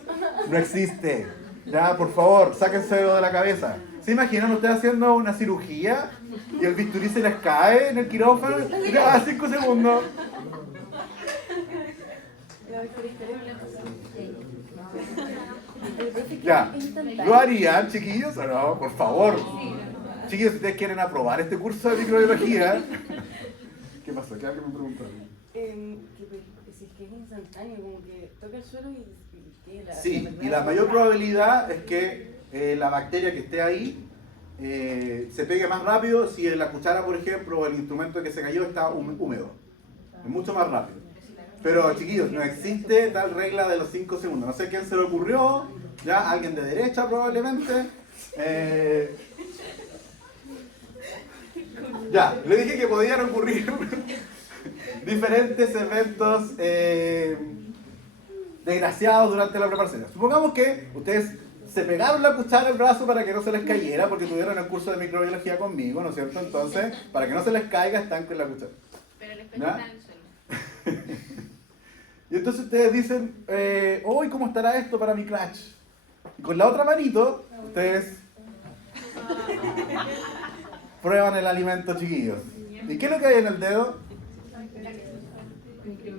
no existe. Ya, por favor, sáquenselo de la cabeza. ¿Se imaginan ustedes haciendo una cirugía y el bisturí se les cae en el quirófano? Ya, 5 segundos. Ya, ¿lo harían, chiquillos, o no? Por favor. Chiquillos, si ustedes quieren aprobar este curso de microbiología. ¿Qué pasó? ¿Qué alguien me preguntó? Si es que es instantáneo, como que toca el suelo y sí, y la mayor probabilidad es que la bacteria que esté ahí se pegue más rápido si la cuchara, por ejemplo, o el instrumento que se cayó está húmedo. Es mucho más rápido. Pero, chiquillos, no existe tal regla de los 5 segundos. No sé quién se le ocurrió, ya, alguien de derecha probablemente. Ya, le dije que podían ocurrir diferentes eventos desgraciados durante la preparación. Supongamos que ustedes se pegaron la cuchara al brazo para que no se les cayera, porque tuvieron el curso de microbiología conmigo, ¿no es cierto? Entonces, para que no se les caiga, están con la cuchara. Pero el espejo está en el suelo. Y entonces ustedes dicen, uy, ¿cómo estará esto para mi clutch? Y con la otra manito, ustedes prueban el alimento, chiquillos. ¿Y qué es lo que hay en el dedo?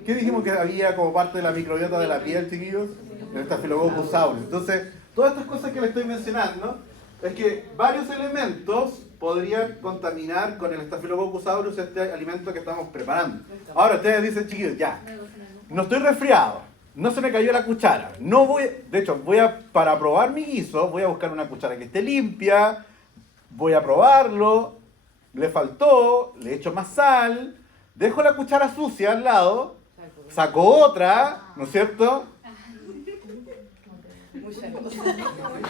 ¿Qué dijimos que había como parte de la microbiota de la piel, chiquillos? El Staphylococcus aureus. Entonces, todas estas cosas que les estoy mencionando, es que varios elementos podrían contaminar con el Staphylococcus aureus este alimento que estamos preparando. Ahora ustedes dicen, chiquillos, ya, no estoy resfriado, no se me cayó la cuchara, para probar mi guiso, voy a buscar una cuchara que esté limpia, voy a probarlo, le faltó, le echo más sal, dejo la cuchara sucia al lado, saco otra, ¿no es cierto?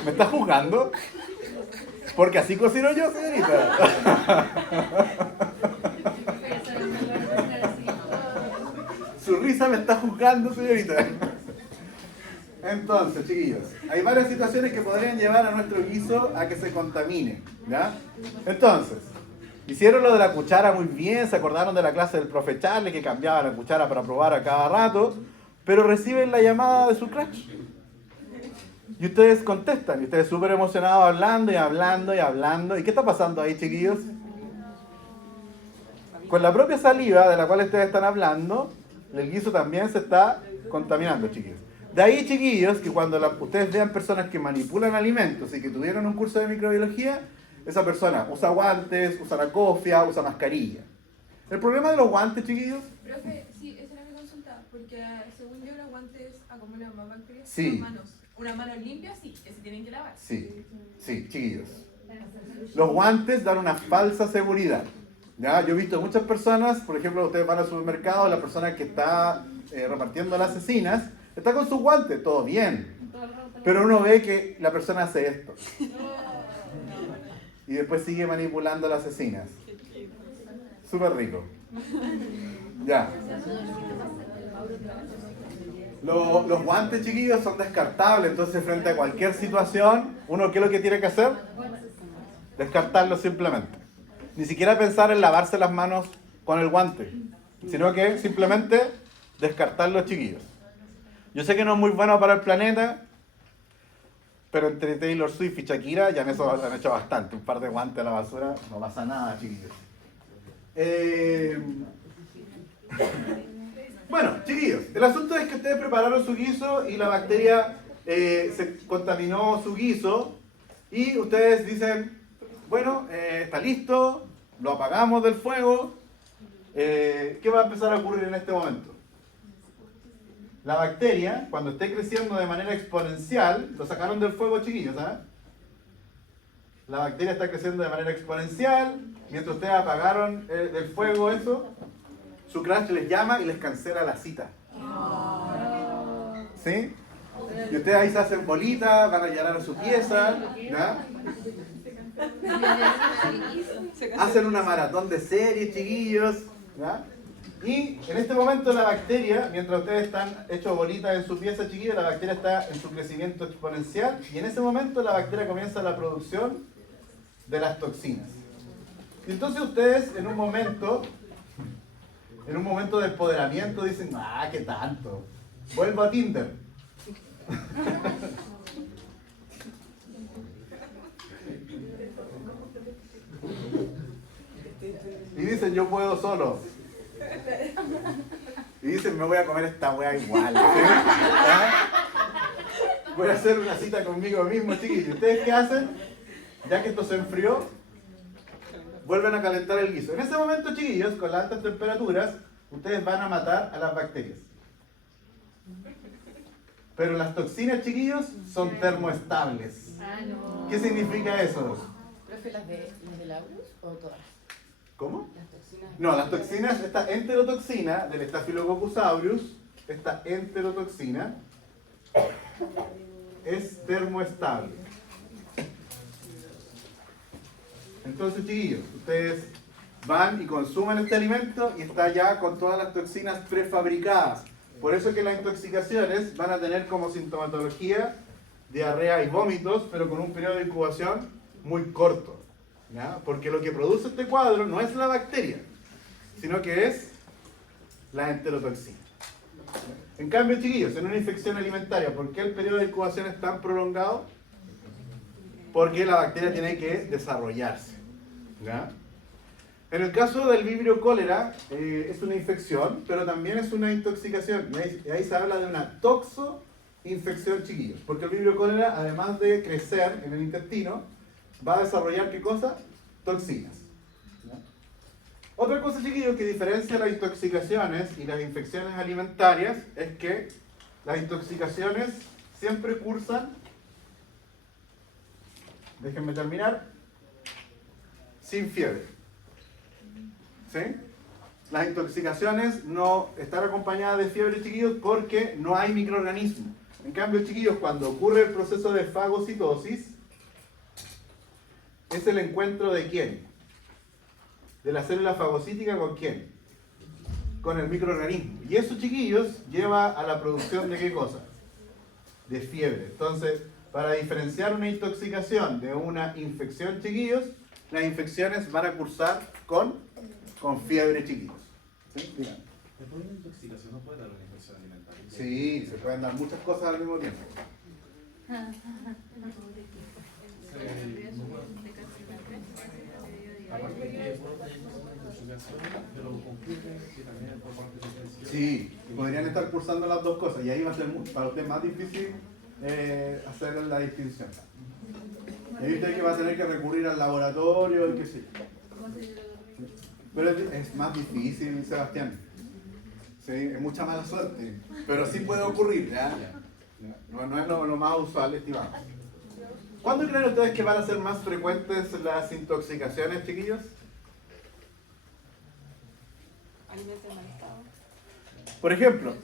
¿Me está juzgando? Porque así cocino yo, señorita. Su risa me está juzgando, señorita. Entonces, chiquillos, hay varias situaciones que podrían llevar a nuestro guiso a que se contamine, ¿ya? Entonces, hicieron lo de la cuchara muy bien, se acordaron de la clase del profe Charlie que cambiaba la cuchara para probar a cada rato, pero reciben la llamada de su crush. Y ustedes contestan, y ustedes súper emocionados hablando y hablando y hablando. ¿Y qué está pasando ahí, chiquillos? Con la propia saliva de la cual ustedes están hablando, el guiso también se está contaminando, chiquillos. De ahí, chiquillos, que cuando ustedes vean personas que manipulan alimentos y que tuvieron un curso de microbiología, esa persona usa guantes, usa la cofia, usa mascarilla. El problema de los guantes, chiquillos... Profe, sí, esa era mi consulta, porque según yo los guantes acumulan más bacterias Sí. que las manos. Una mano limpia sí, que se tienen que lavar. Sí, sí, chiquillos. Los guantes dan una falsa seguridad. ¿Ya? Yo he visto muchas personas, por ejemplo, ustedes van al supermercado, la persona que está repartiendo las cecinas, está con sus guantes, todo bien. Pero uno ve que la persona hace esto. Y después sigue manipulando las cecinas. Súper rico. Ya. Los guantes, chiquillos, son descartables, entonces frente a cualquier situación, uno ¿qué es lo que tiene que hacer? Descartarlos simplemente. Ni siquiera pensar en lavarse las manos con el guante, sino que simplemente descartarlos, chiquillos. Yo sé que no es muy bueno para el planeta, pero entre Taylor Swift y Shakira ya en eso han hecho bastante. Un par de guantes a la basura, no pasa nada, chiquillos. Bueno, chiquillos, el asunto es que ustedes prepararon su guiso y la bacteria se contaminó su guiso y ustedes dicen, bueno, está listo, lo apagamos del fuego. ¿Qué va a empezar a ocurrir en este momento? La bacteria, cuando esté creciendo de manera exponencial, lo sacaron del fuego, chiquillos, ¿sabes? La bacteria está creciendo de manera exponencial, mientras ustedes apagaron del fuego eso, su crush les llama y les cancela la cita. ¿Sí? Y ustedes ahí se hacen bolitas, van a llenar su pieza, ¿ya? Hacen una maratón de series, chiquillos, ¿ya? Y en este momento la bacteria, mientras ustedes están hechos bolitas en su pieza, chiquillos, la bacteria está en su crecimiento exponencial y en ese momento la bacteria comienza la producción de las toxinas. Y entonces ustedes en un momento de empoderamiento dicen, ah, ¿qué tanto? Vuelvo a Tinder. Y dicen, yo puedo solo. Y dicen, me voy a comer esta weá igual. ¿Sí? ¿Ah? Voy a hacer una cita conmigo mismo, chiquillos. ¿Ustedes qué hacen? Ya que esto se enfrió, vuelven a calentar el guiso. En ese momento, chiquillos, con las altas temperaturas, ustedes van a matar a las bacterias. Pero las toxinas, chiquillos, son termoestables. ¿Qué significa eso? ¿Profe, las del August o todas? ¿Cómo? Las toxinas. No, las toxinas, esta enterotoxina del Staphylococcus aureus, esta enterotoxina es termoestable. Entonces, chiquillos, ustedes van y consumen este alimento y está ya con todas las toxinas prefabricadas. Por eso que las intoxicaciones van a tener como sintomatología diarrea y vómitos, pero con un periodo de incubación muy corto, ¿ya? Porque lo que produce este cuadro no es la bacteria, sino que es la enterotoxina. En cambio, chiquillos, en una infección alimentaria, ¿por qué el periodo de incubación es tan prolongado? Porque la bacteria tiene que desarrollarse, ¿ya? En el caso del vibrio cólera, es una infección, pero también es una intoxicación. Y ahí se habla de una toxoinfección, chiquillos. Porque el vibrio cólera, además de crecer en el intestino, va a desarrollar, ¿qué cosa? Toxinas. ¿Ya? Otra cosa, chiquillos, que diferencia las intoxicaciones y las infecciones alimentarias es que las intoxicaciones siempre cursan, déjenme terminar, sin fiebre. ¿Sí? Las intoxicaciones no están acompañadas de fiebre, chiquillos, porque no hay microorganismos. En cambio, chiquillos, cuando ocurre el proceso de fagocitosis, es el encuentro ¿de quién? De la célula fagocítica ¿con quién? Con el microorganismo. Y eso, chiquillos, lleva a la producción de ¿qué cosa? de fiebre. Entonces, para diferenciar una intoxicación de una infección, chiquillos, las infecciones van a cursar con fiebre, chiquillos. ¿Sí? Díganme. Después de una intoxicación no puede dar una infección alimentaria. Sí, se pueden dar muchas cosas al mismo tiempo. Aparte de que puede tener una intoxicación, pero concluye que también por parte de la infección. Sí, podrían estar cursando las dos cosas y ahí va a ser para usted más difícil hacer la distinción. Y ahí usted que va a tener que recurrir al laboratorio y qué sé yo. Pero es más difícil, Sebastián. Sí, es mucha mala suerte, pero sí puede ocurrir, ¿ya? No es lo más usual, estimado. ¿Cuándo creen ustedes que van a ser más frecuentes las intoxicaciones, chiquillos? Alimentos en mal estado. Por ejemplo,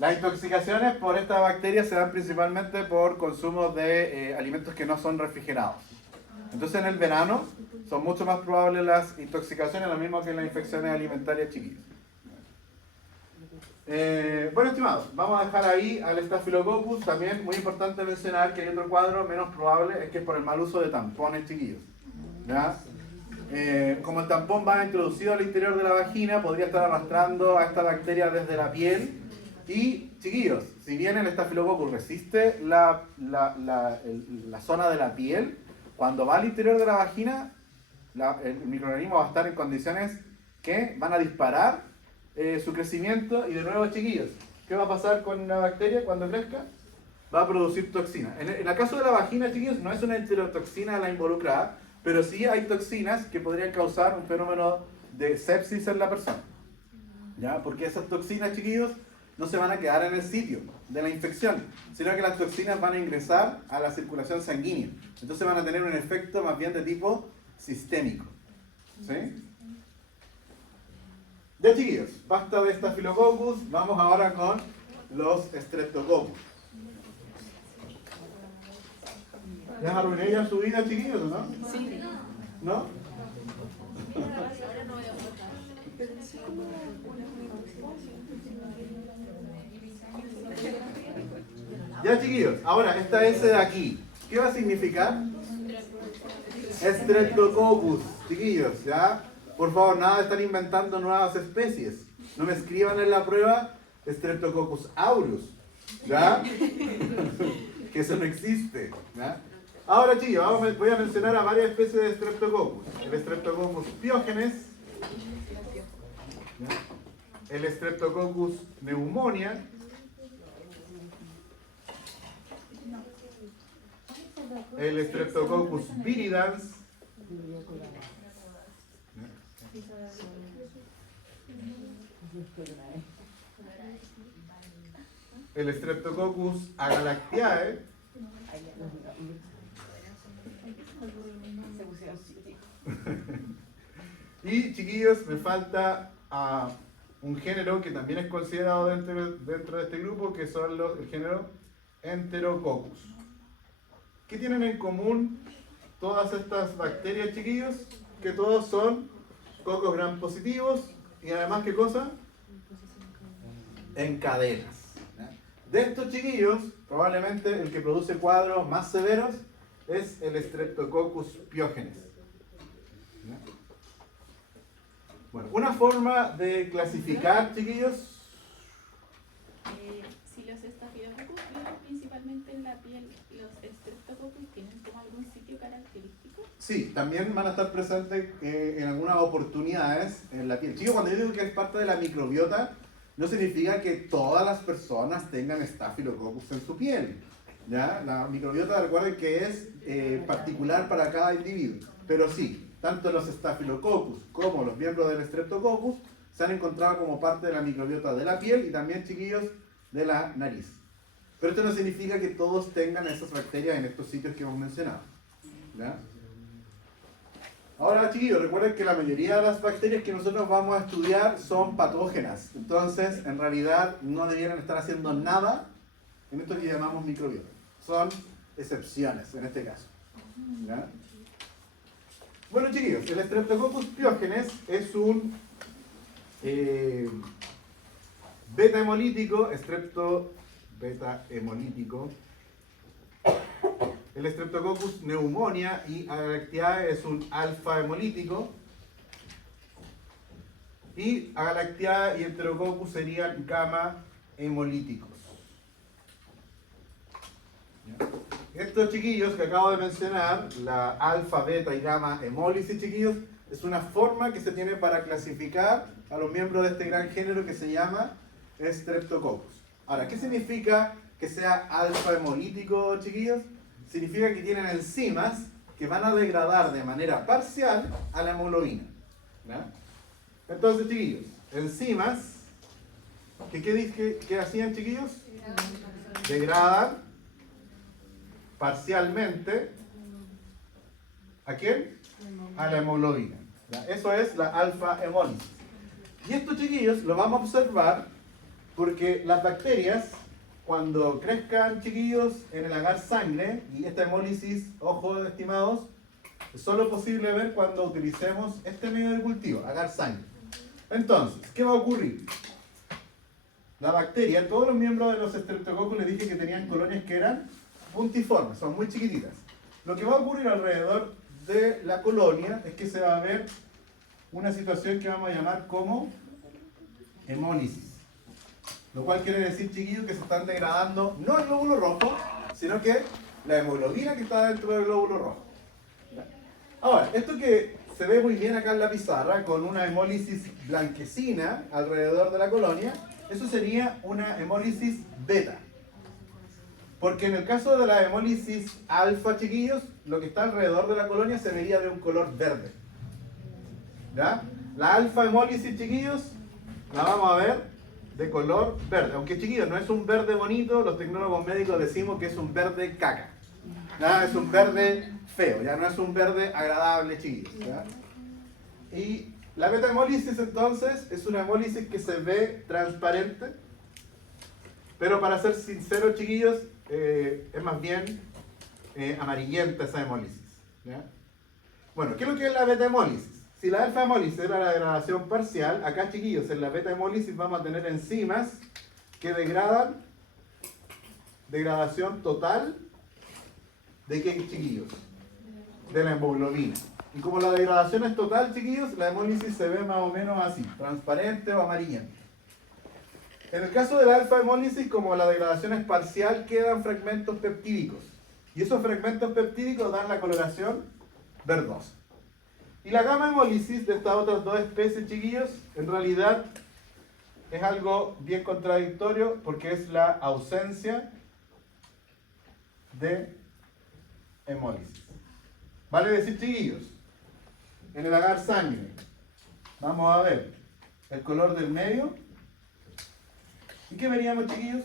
las intoxicaciones por esta bacteria se dan principalmente por consumo de alimentos que no son refrigerados. Entonces en el verano son mucho más probables las intoxicaciones, lo mismo que las infecciones alimentarias, chiquillos. Bueno, estimados, vamos a dejar ahí al Staphylococcus. También muy importante mencionar que hay otro cuadro menos probable, es que es por el mal uso de tampones, chiquillos. ¿Ya? Como el tampón va introducido al interior de la vagina, podría estar arrastrando a esta bacteria desde la piel. Y, chiquillos, si bien el Staphylococcus resiste la zona de la piel, cuando va al interior de la vagina, el microorganismo va a estar en condiciones que van a disparar su crecimiento. Y de nuevo, chiquillos, ¿qué va a pasar con una bacteria cuando crezca? Va a producir toxina. En el caso de la vagina, chiquillos, no es una enterotoxina la involucrada, pero sí hay toxinas que podrían causar un fenómeno de sepsis en la persona. ¿Ya? Porque esas toxinas, chiquillos, no se van a quedar en el sitio de la infección, sino que las toxinas van a ingresar a la circulación sanguínea. Entonces van a tener un efecto más bien de tipo sistémico. ¿Sí? Ya, chiquillos, basta de Staphylococcus, vamos ahora con los Streptococcus. ¿Ya arruiné ya su vida, chiquillos, o no? Sí. ¿No? Ahora no voy a votar. Pero sí como una Ya, chiquillos, ahora esta S de aquí, ¿qué va a significar? Streptococcus, chiquillos, ¿ya? Por favor, nada de estar inventando nuevas especies. No me escriban en la prueba Streptococcus aureus, ¿ya? Que eso no existe, ¿ya? Ahora, chicos, voy a mencionar a varias especies de Streptococcus. El Streptococcus pyogenes, ¿ya? El Streptococcus pneumonia, el Streptococcus viridans, el Streptococcus agalactiae, y, chiquillos, me falta un género que también es considerado dentro de este grupo, que son el género Enterococcus. ¿Qué tienen en común todas estas bacterias, chiquillos? Que todos son cocos gram positivos y además, ¿qué cosa? En cadenas. De estos, chiquillos, probablemente el que produce cuadros más severos es el Streptococcus pyogenes. Bueno, una forma de clasificar, chiquillos. Si los estafilococcus viven principalmente en la piel, los streptococcus tienen como algún sitio característico. Sí, también van a estar presentes en algunas oportunidades en la piel. Chicos, cuando yo digo que es parte de la microbiota, no significa que todas las personas tengan Staphylococcus en su piel. ¿Ya? La microbiota, recuerden que es particular para cada individuo. Pero sí, tanto los Staphylococcus como los miembros del Streptococcus se han encontrado como parte de la microbiota de la piel y también, chiquillos, de la nariz. Pero esto no significa que todos tengan esas bacterias en estos sitios que hemos mencionado. ¿Ya? Ahora, chiquillos, recuerden que la mayoría de las bacterias que nosotros vamos a estudiar son patógenas. Entonces, en realidad, no debieran estar haciendo nada en esto que llamamos microbiota. Son excepciones en este caso. ¿Ya? Bueno, chiquillos, el Streptococcus pyogenes es un beta hemolítico, estrepto beta hemolítico. El Streptococcus pneumonia y Agalactiae es un alfa hemolítico. Y Agalactiae y Enterococcus serían gamma hemolíticos. Estos chiquillos que acabo de mencionar, la alfa, beta y gamma hemólisis, chiquillos, es una forma que se tiene para clasificar a los miembros de este gran género que se llama Streptococcus. Ahora, ¿qué significa que sea alfa hemolítico, chiquillos? Significa que tienen enzimas que van a degradar de manera parcial a la hemoglobina. ¿Ya? Entonces, chiquillos, enzimas, ¿qué hacían, chiquillos? Degradan parcialmente, ¿a quién? A la hemoglobina. ¿Ya? Eso es la alfa hemólisis. Y estos, chiquillos, lo vamos a observar porque las bacterias, cuando crezcan, chiquillos, en el agar sangre, y esta hemólisis, ojo estimados, es solo posible ver cuando utilicemos este medio de cultivo, agar sangre. Entonces, ¿qué va a ocurrir? La bacteria, todos los miembros de los Streptococcus les dije que tenían colonias que eran puntiformes, son muy chiquititas. Lo que va a ocurrir alrededor de la colonia es que se va a ver una situación que vamos a llamar como hemólisis. Lo cual quiere decir, chiquillos, que se están degradando no el glóbulo rojo, sino que la hemoglobina que está dentro del glóbulo rojo. Ahora, esto que se ve muy bien acá en la pizarra, con una hemólisis blanquecina alrededor de la colonia, eso sería una hemólisis beta. Porque en el caso de la hemólisis alfa, chiquillos, lo que está alrededor de la colonia se vería de un color verde. ¿Ya? La alfa hemólisis, chiquillos, la vamos a ver de color verde. Aunque, chiquillos, no es un verde bonito, los tecnólogos médicos decimos que es un verde caca. ¿Ya? Es un verde feo, ya no es un verde agradable, chiquillos. ¿Ya? Y la beta hemólisis, entonces, es una hemólisis que se ve transparente, pero para ser sincero, chiquillos, es más bien amarillenta esa hemólisis. ¿Ya? Bueno, ¿qué es lo que es la beta hemólisis? Si la alfa hemólisis era la degradación parcial, acá, chiquillos, en la beta hemólisis vamos a tener enzimas que degradan degradación total de ¿qué, chiquillos? De la hemoglobina. Y como la degradación es total, chiquillos, la hemólisis se ve más o menos así, transparente o amarillenta. En el caso de la alfa hemólisis, como la degradación es parcial, quedan fragmentos peptídicos. Y esos fragmentos peptídicos dan la coloración verdosa. Y la gamma hemólisis de estas otras dos especies, chiquillos, en realidad es algo bien contradictorio porque es la ausencia de hemólisis. Vale decir, chiquillos, en el agar sangre, vamos a ver el color del medio. ¿Y qué veríamos, chiquillos?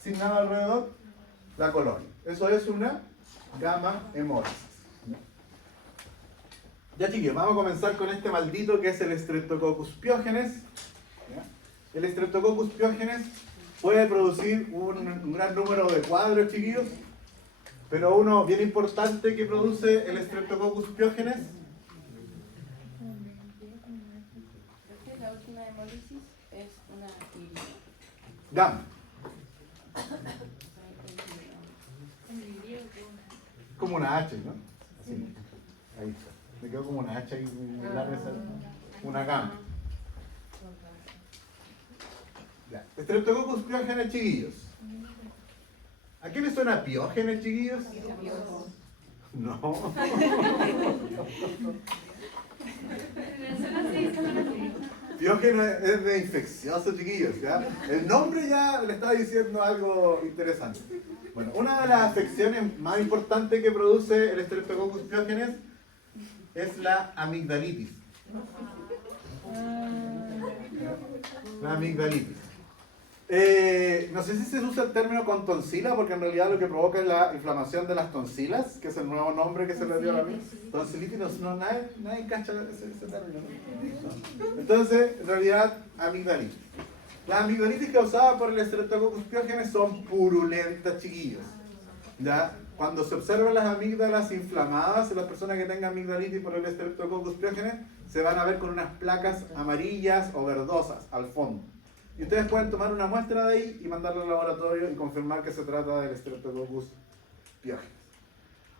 Sin nada alrededor, la colonia. Eso es una gamma hemólisis. Ya, chiquillos, vamos a comenzar con este maldito que es el Streptococcus pyogenes. ¿Ya? El Streptococcus pyogenes puede producir un gran número de cuadros, chiquillos, pero uno bien importante que produce el Streptococcus pyogenes. Creo que la última hemólisis es una Gamma. Como una H, ¿no? Así. Ahí está. Me quedó como una H ahí, una gamma. Ya. Streptococcus pyogenes, chiquillos. ¿A qué le suena piógenes, chiquillos? No. Piógenes es de infeccioso, chiquillos. ¿Ya? El nombre ya le está diciendo algo interesante. Bueno, una de las afecciones más importantes que produce el Streptococcus pyogenes es la amigdalitis. La amigdalitis. No sé si se usa el término con tonsila, porque en realidad lo que provoca es la inflamación de las tonsilas, que es el nuevo nombre que se le dio a la mí. Tonsilitis, nadie cacha ese término. ¿No? Entonces, en realidad, amigdalitis. Las amigdalitis causadas por el Streptococcus pyogenes son purulentas, chiquillos. ¿Ya? Cuando se observan las amígdalas inflamadas, las personas que tengan amigdalitis por el Streptococcus pyogenes se van a ver con unas placas amarillas o verdosas al fondo. Y ustedes pueden tomar una muestra de ahí y mandarla al laboratorio y confirmar que se trata del Streptococcus pyogenes.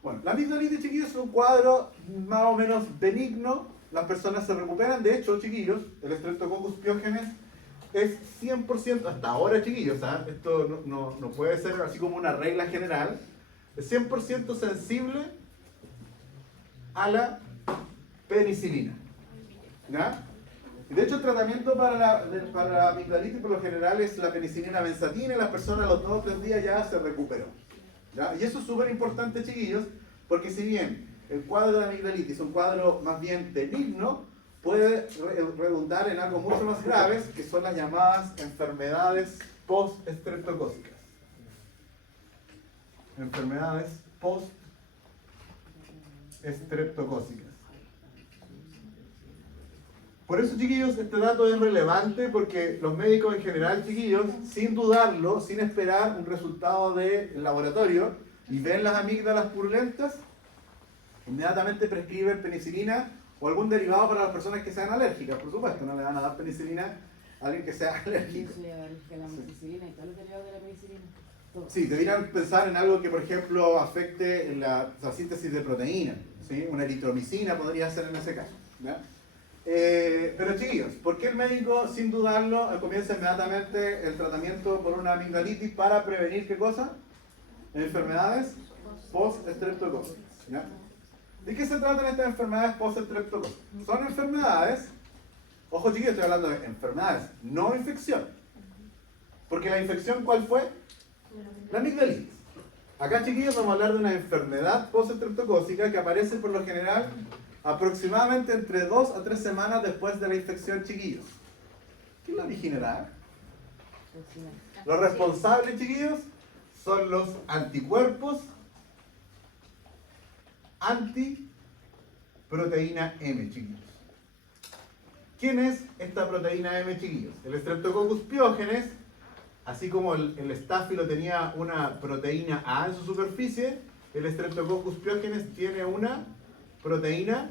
Bueno, la amigdalitis, chiquillos, es un cuadro más o menos benigno. Las personas se recuperan. De hecho, chiquillos, el Streptococcus pyogenes es 100%, hasta ahora, chiquillos, ¿sabes? Esto no puede ser así como una regla general. Es 100% sensible a la penicilina. ¿Ya? Y de hecho, el tratamiento para la amigdalitis por lo general es la penicilina benzatina, y las personas a los 2 o 3 días ya se recuperó. ¿Ya? Y eso es súper importante, chiquillos, porque si bien el cuadro de amigdalitis es un cuadro más bien benigno, puede redundar en algo mucho más graves, que son las llamadas enfermedades post-estreptocócicas. Enfermedades post-estreptocócicas. Por eso, chiquillos, este dato es relevante, porque los médicos en general, chiquillos, sin dudarlo, sin esperar un resultado del laboratorio, y ven las amígdalas purulentas, inmediatamente prescriben penicilina o algún derivado para las personas que sean alérgicas. Por supuesto, no le van a dar penicilina a alguien que sea alérgico. Yo soy alérgica a la amoxicilina y todos los derivados de la penicilina. Todo. Sí, deberían pensar en algo que, por ejemplo, afecte la síntesis de proteína, ¿sí? Una eritromicina podría ser en ese caso, ¿ya? Pero chiquillos, ¿por qué el médico, sin dudarlo, comienza inmediatamente el tratamiento por una amigdalitis para prevenir qué cosa? Enfermedades post-estreptocócicas, ¿ya? ¿De qué se tratan estas enfermedades post-estreptocócicas? Son enfermedades, ojo chiquillos, estoy hablando de enfermedades, no infección. Porque la infección, ¿cuál fue? La amigdalitis. Acá, chiquillos, vamos a hablar de una enfermedad post-estreptocócica que aparece por lo general aproximadamente entre 2 a 3 semanas después de la infección, chiquillos. ¿Quién la originará? Los responsables, chiquillos, son los anticuerpos antiproteína M, chiquillos. ¿Quién es esta proteína M, chiquillos? El Streptococcus pyogenes, así como el estáfilo tenía una proteína A en su superficie, el Streptococcus pyogenes tiene una proteína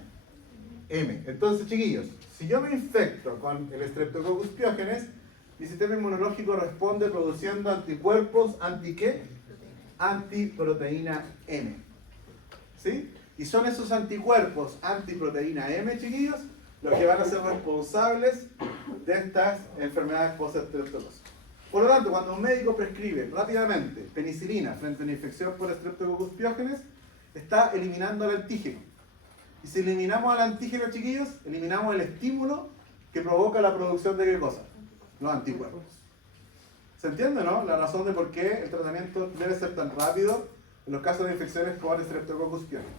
M. Entonces, chiquillos, si yo me infecto con el Streptococcus pyogenes, mi sistema inmunológico responde produciendo anticuerpos anti ¿qué? Antiproteína M. ¿Sí? Y son esos anticuerpos antiproteína M, chiquillos, los que van a ser responsables de estas enfermedades post-estreptocócicas. Por lo tanto, cuando un médico prescribe rápidamente penicilina frente a una infección por Streptococcus pyogenes, está eliminando el antígeno. Y si eliminamos al antígeno, chiquillos, eliminamos el estímulo que provoca la producción de ¿qué cosa? Los anticuerpos. ¿Se entiende, no? La razón de por qué el tratamiento debe ser tan rápido en los casos de infecciones por Streptococcus pyogenes.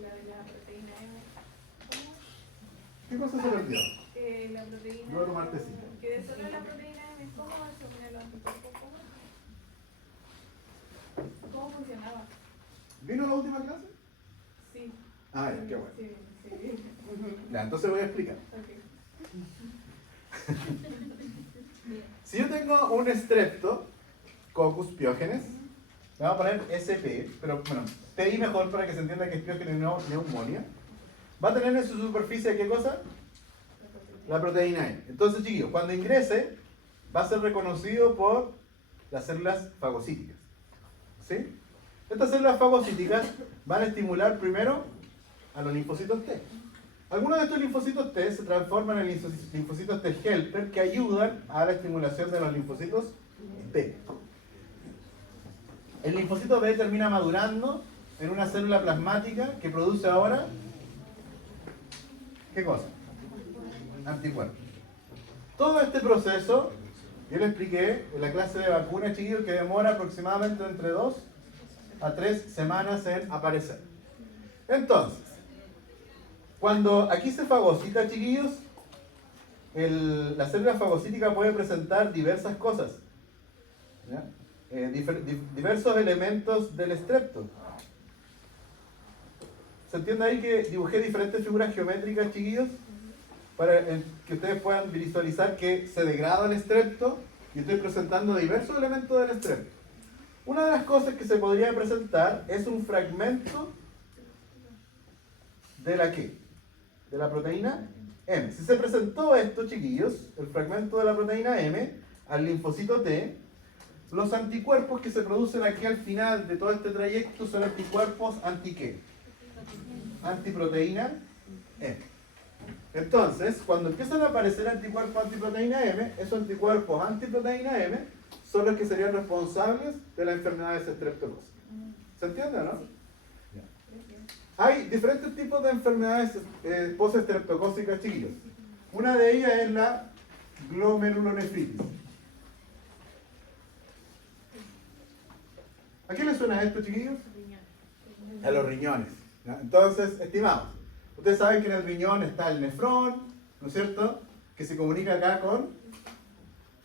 La proteína M. ¿Qué cosa se perdió? La proteína. Luego martesito. Que de solo la proteína M, ¿cómo se une los anticuerpos? ¿Cómo funcionaba? ¿Vino la última clase? Sí. Ah, ya, qué bueno. Sí. Ya, entonces voy a explicar. Ok. Si yo tengo un Streptococcus pyogenes, le vamos a poner SP, pero bueno, PI mejor para que se entienda que es piógenes y no neumonía, va a tener en su superficie ¿qué cosa? La proteína M. Entonces, chiquillos, cuando ingrese, va a ser reconocido por las células fagocíticas. ¿Sí? Estas células fagocíticas van a estimular primero a los linfocitos T. Algunos de estos linfocitos T se transforman en linfocitos T helper que ayudan a la estimulación de los linfocitos B. El linfocito B termina madurando en una célula plasmática que produce ahora ¿qué cosa? Anticuerpos. Todo este proceso, yo le expliqué en la clase de vacunas, chiquillos, que demora aproximadamente entre 2 a 3 semanas en aparecer. Entonces, cuando aquí se fagocita, chiquillos, la célula fagocítica puede presentar diversas cosas, ¿ya? Diversos elementos del estrepto. ¿Se entiende ahí que dibujé diferentes figuras geométricas, chiquillos? Para que ustedes puedan visualizar que se degrada el estrepto y estoy presentando diversos elementos del estrepto. Una de las cosas que se podría presentar es un fragmento de la ¿qué? de la proteína M. Si se presentó esto, chiquillos, el fragmento de la proteína M al linfocito T, los anticuerpos que se producen aquí al final de todo este trayecto son anticuerpos anti ¿qué? Antiproteína M. Entonces, cuando empiezan a aparecer anticuerpos antiproteína M, esos anticuerpos antiproteína M son los que serían responsables de las enfermedades estreptocócicas. ¿Se entiende o no? Ya. Hay diferentes tipos de enfermedades postestreptocócicas, chiquillos. Una de ellas es la glomerulonefritis. ¿A qué les suena esto, chiquillos? A los riñones. ¿Ya? Entonces, estimados, ustedes saben que en el riñón está el nefrón, ¿no es cierto? Que se comunica acá con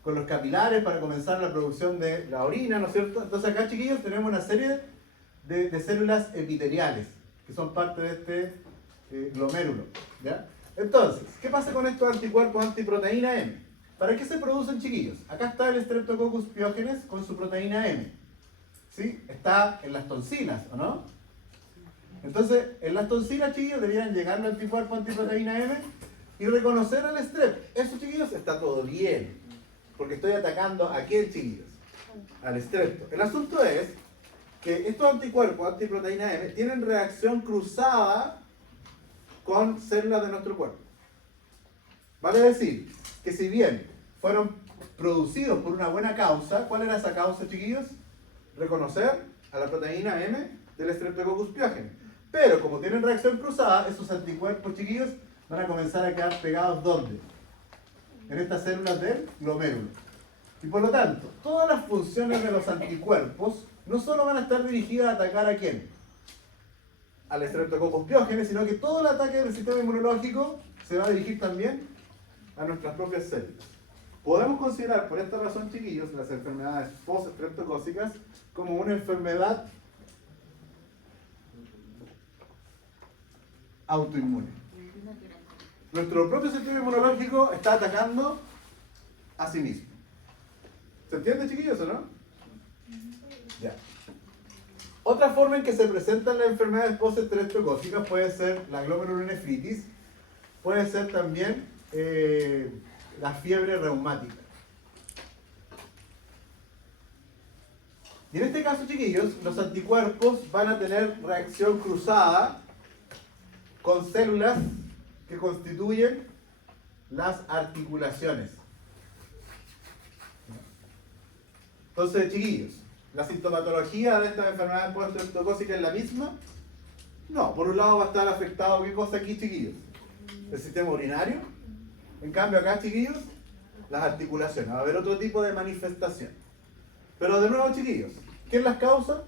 los capilares para comenzar la producción de la orina, ¿no es cierto? Entonces acá, chiquillos, tenemos una serie de células epiteliales que son parte de este glomérulo, ¿ya? Entonces, ¿qué pasa con estos anticuerpos antiproteína M? ¿Para qué se producen, chiquillos? Acá está el Streptococcus pyogenes con su proteína M, ¿sí? Está en las tonsilas, ¿o no? Entonces, en las tonsilas, chiquillos, deberían llegar los anticuerpos antiproteína M y reconocer al strep. Eso, chiquillos, está todo bien, porque estoy atacando a quién, chiquillos, al strepto. El asunto es que estos anticuerpos antiproteína M tienen reacción cruzada con células de nuestro cuerpo. Vale decir que si bien fueron producidos por una buena causa, ¿cuál era esa causa, chiquillos? Reconocer a la proteína M del Streptococcus pyogenes. Pero como tienen reacción cruzada, esos anticuerpos, chiquillos, van a comenzar a quedar pegados ¿dónde? En estas células del glomérulo. Y por lo tanto, todas las funciones de los anticuerpos no solo van a estar dirigidas a atacar a quién, al Streptococcus pyogenes, sino que todo el ataque del sistema inmunológico se va a dirigir también a nuestras propias células. Podemos considerar por esta razón, chiquillos, las enfermedades post-streptocócicas como una enfermedad autoinmune. Nuestro propio sistema inmunológico está atacando a sí mismo. ¿Se entiende, chiquillos, o no? Ya. Otra forma en que se presentan las enfermedades postestreptocócicas puede ser la glomerulonefritis, puede ser también la fiebre reumática. Y en este caso, chiquillos, los anticuerpos van a tener reacción cruzada con células que constituyen las articulaciones. Entonces, chiquillos, ¿la sintomatología de estas enfermedades postestreptocócicas es la misma? No, por un lado va a estar afectado, ¿qué cosa aquí, chiquillos? El sistema urinario. En cambio acá, chiquillos, las articulaciones. Va a haber otro tipo de manifestación. Pero de nuevo, chiquillos, ¿quién las causa?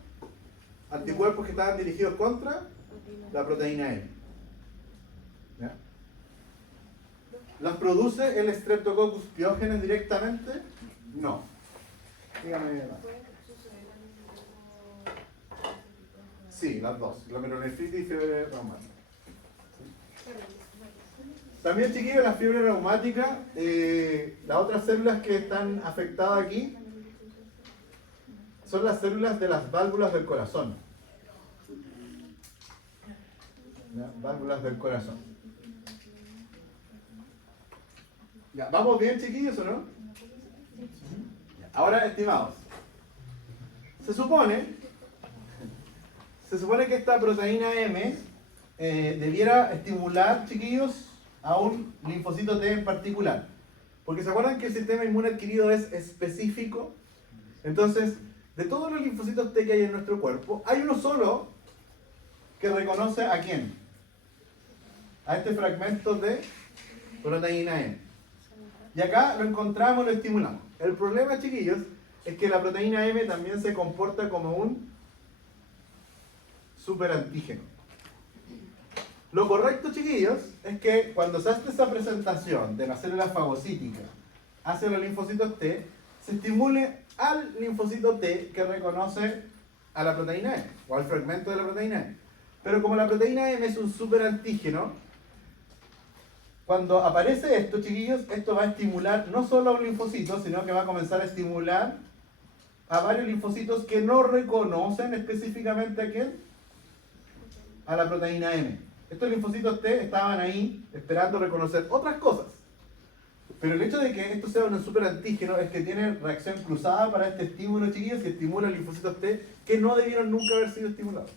Anticuerpos que estaban dirigidos contra la proteína M. ¿Ya? ¿Las produce el Streptococcus pyogenes directamente? No. Dígame más. Sí, las dos. Glomerulonefritis y fiebre reumática. También, chiquillos, la fiebre reumática, las otras células que están afectadas aquí son las células de las válvulas del corazón. ¿Ya? Válvulas del corazón. ¿Ya? ¿Vamos bien, chiquillos, o no? Ahora, estimados, se supone que esta proteína M debiera estimular, chiquillos, a un linfocito T en particular. Porque se acuerdan que el sistema inmune adquirido es específico. Entonces, de todos los linfocitos T que hay en nuestro cuerpo, hay uno solo que reconoce a quién. A este fragmento de proteína M. Y acá lo encontramos, lo estimulamos. El problema, chiquillos, es que la proteína M también se comporta como un superantígeno. Lo correcto, chiquillos, es que cuando se hace esa presentación de la célula fagocítica hacia los linfocitos T, se estimule al linfocito T que reconoce a la proteína M, o al fragmento de la proteína M. Pero como la proteína M es un superantígeno, cuando aparece esto, chiquillos, esto va a estimular no solo a un linfocito, sino que va a comenzar a estimular a varios linfocitos que no reconocen específicamente a quién, a la proteína M. Estos linfocitos T estaban ahí esperando reconocer otras cosas. Pero el hecho de que esto sea un superantígeno es que tiene reacción cruzada para este estímulo, chiquillos, y estimula linfocitos T que no debieron nunca haber sido estimulados.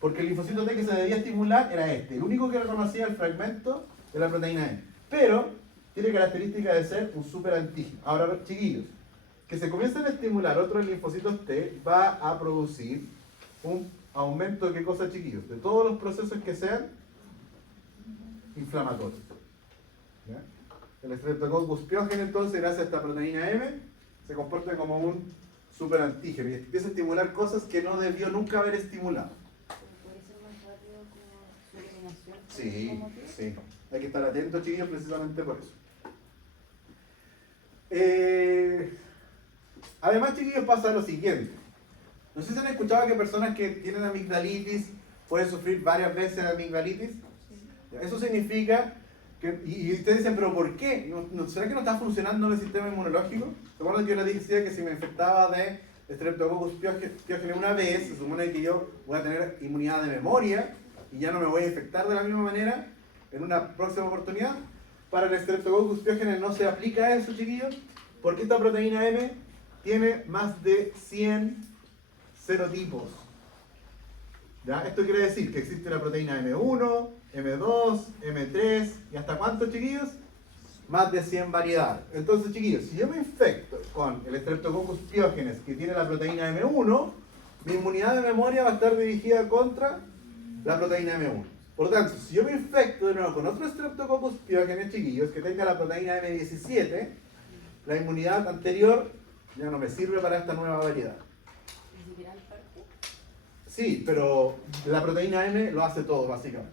Porque el linfocito T que se debía estimular era este, el único que reconocía el fragmento de la proteína M. Pero tiene característica de ser un superantígeno. Ahora, chiquillos, que se comiencen a estimular otros linfocitos T va a producir un aumento de qué cosa, chiquillos, de todos los procesos que sean inflamatorios. ¿Ya? El Streptococcus pyogenes, entonces, gracias a esta proteína M, se comporta como un superantígeno y empieza a estimular cosas que no debió nunca haber estimulado. ¿Puede ser más rápido como su eliminación? Sí, ¿Como motivo? sí. Hay que estar atentos, chiquillos, precisamente por eso. Además, chiquillos, pasa lo siguiente. No sé si han escuchado que personas que tienen amigdalitis pueden sufrir varias veces amigdalitis. Eso significa que, y ustedes dicen, ¿pero por qué? ¿Será que no está funcionando el sistema inmunológico? ¿Se acuerdan que yo les decía que si me infectaba de Streptococcus pyogenes una vez, se supone que yo voy a tener inmunidad de memoria y ya no me voy a infectar de la misma manera en una próxima oportunidad? Para el Streptococcus pyogenes no se aplica eso, chiquillos, porque esta proteína M tiene más de 100 serotipos. ¿Ya? Esto quiere decir que existe la proteína M1, M2, M3, ¿y hasta cuántos, chiquillos? Más de 100 variedades. Entonces, chiquillos, si yo me infecto con el Streptococcus pyogenes que tiene la proteína M1, mi inmunidad de memoria va a estar dirigida contra la proteína M1. Por lo tanto, si yo me infecto de nuevo con otro Streptococcus pyogenes, chiquillos, que tenga la proteína M17, la inmunidad anterior ya no me sirve para esta nueva variedad. ¿Es gran parte? Sí, pero la proteína M lo hace todo, básicamente.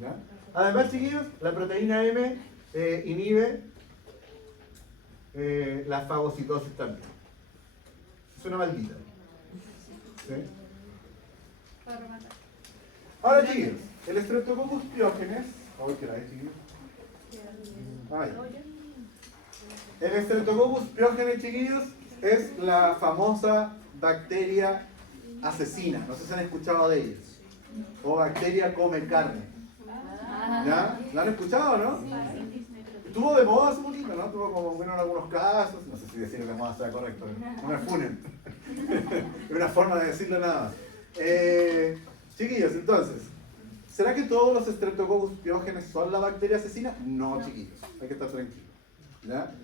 ¿Ya? Además, chiquillos, la proteína M inhibe la fagocitosis también. Es una maldita. ¿Sí? Para rematar. Ahora, chiquillos, el Streptococcus pyogenes. ¿Qué era, chiquillos? Ah, ya. El Streptococcus pyogenes, chiquillos, es la famosa bacteria asesina. No sé si han escuchado de ella. O bacteria come carne. ¿Ya? ¿La han escuchado, no? Estuvo de moda hace poquito, ¿no? Tuvo como bueno en algunos casos. No sé si decir de moda sea correcto. No me funen. Es una forma de decirlo nada más. Chiquillos, entonces, ¿será que todos los Streptococcus pyogenes son la bacteria asesina? No, chiquillos. Hay que estar tranquilos. ¿Ya?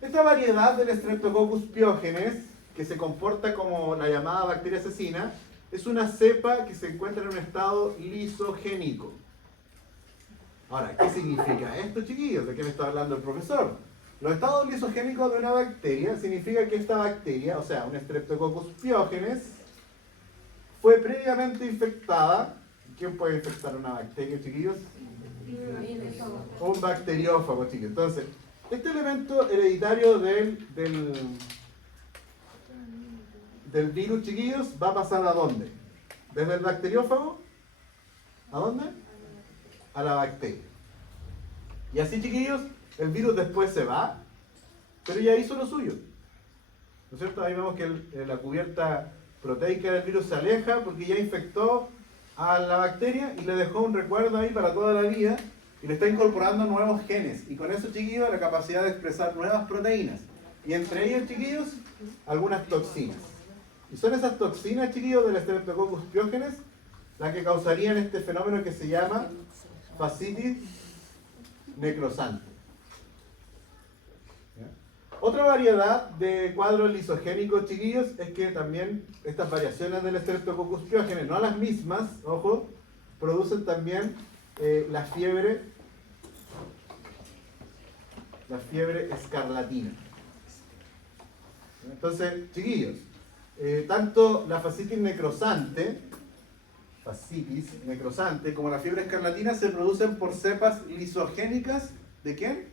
Esta variedad del Streptococcus pyogenes, que se comporta como la llamada bacteria asesina, es una cepa que se encuentra en un estado lisogénico. Ahora, ¿qué significa esto, chiquillos? ¿De qué me está hablando el profesor? Los estados lisogénicos de una bacteria significa que esta bacteria, o sea, un Streptococcus pyogenes, fue previamente infectada. ¿Quién puede infectar una bacteria, chiquillos? Un bacteriófago, chiquillos. Entonces, este elemento hereditario del virus, chiquillos, va a pasar ¿a dónde? ¿Desde el bacteriófago? ¿A dónde? A la bacteria. Y así, chiquillos, el virus después se va, pero ya hizo lo suyo. ¿No es cierto? Ahí vemos que la cubierta proteica del virus se aleja porque ya infectó a la bacteria y le dejó un recuerdo ahí para toda la vida y le está incorporando nuevos genes. Y con eso, chiquillos, la capacidad de expresar nuevas proteínas. Y entre ellos, chiquillos, algunas toxinas. Y son esas toxinas, chiquillos, del Streptococcus pyogenes las que causarían este fenómeno que se llama fascitis necrosante. ¿Ya? Otra variedad de cuadros lisogénicos, chiquillos, es que también estas variaciones del Streptococcus pyogenes, no las mismas, ojo, producen también la fiebre escarlatina. Entonces, chiquillos, tanto la fascitis necrosante como la fiebre escarlatina se producen por cepas lisogénicas ¿de quién?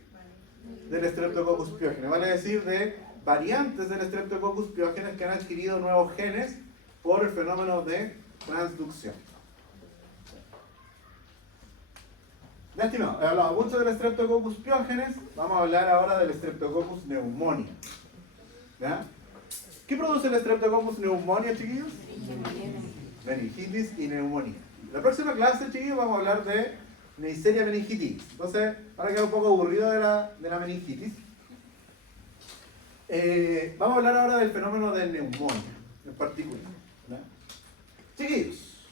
Del Streptococcus pyogenes, vale decir de variantes del Streptococcus pyogenes que han adquirido nuevos genes por el fenómeno de transducción. Ya, estimado, he hablado mucho del Streptococcus pyogenes, vamos a hablar ahora del Streptococcus pneumonia. ¿Ya? ¿Qué produce el Streptococcus pneumonia, chiquillos? Meningitis y neumonía. La próxima clase, chiquillos, vamos a hablar de Neisseria meningitis. Entonces, ahora queda un poco aburrido de la meningitis. Vamos a hablar ahora del fenómeno de neumonía, en particular. ¿Ya? Chiquillos,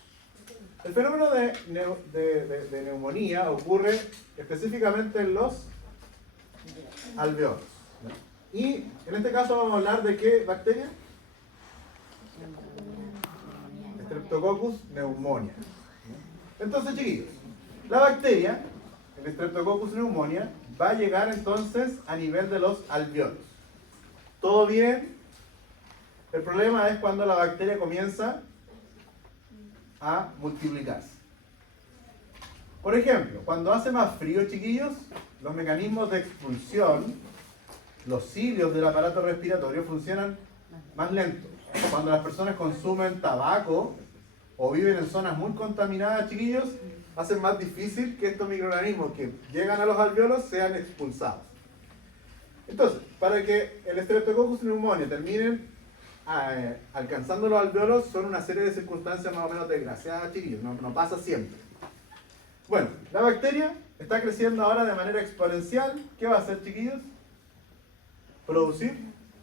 el fenómeno de neumonía ocurre específicamente en los alveolos. ¿Ya? Y en este caso vamos a hablar de qué bacteria? Streptococcus pneumoniae. Entonces, chiquillos, la bacteria, el Streptococcus pneumoniae, va a llegar entonces a nivel de los alveolos. ¿Todo bien? El problema es cuando la bacteria comienza a multiplicarse. Por ejemplo, cuando hace más frío, chiquillos, los mecanismos de expulsión, los cilios del aparato respiratorio funcionan más lentos. Cuando las personas consumen tabaco o viven en zonas muy contaminadas, chiquillos, hacen más difícil que estos microorganismos que llegan a los alveolos sean expulsados. Entonces, para que el Streptococcus pneumoniae terminen alcanzando los alveolos, son una serie de circunstancias más o menos desgraciadas, chiquillos, no pasa siempre. Bueno, la bacteria está creciendo ahora de manera exponencial. ¿Qué va a hacer, chiquillos? Producir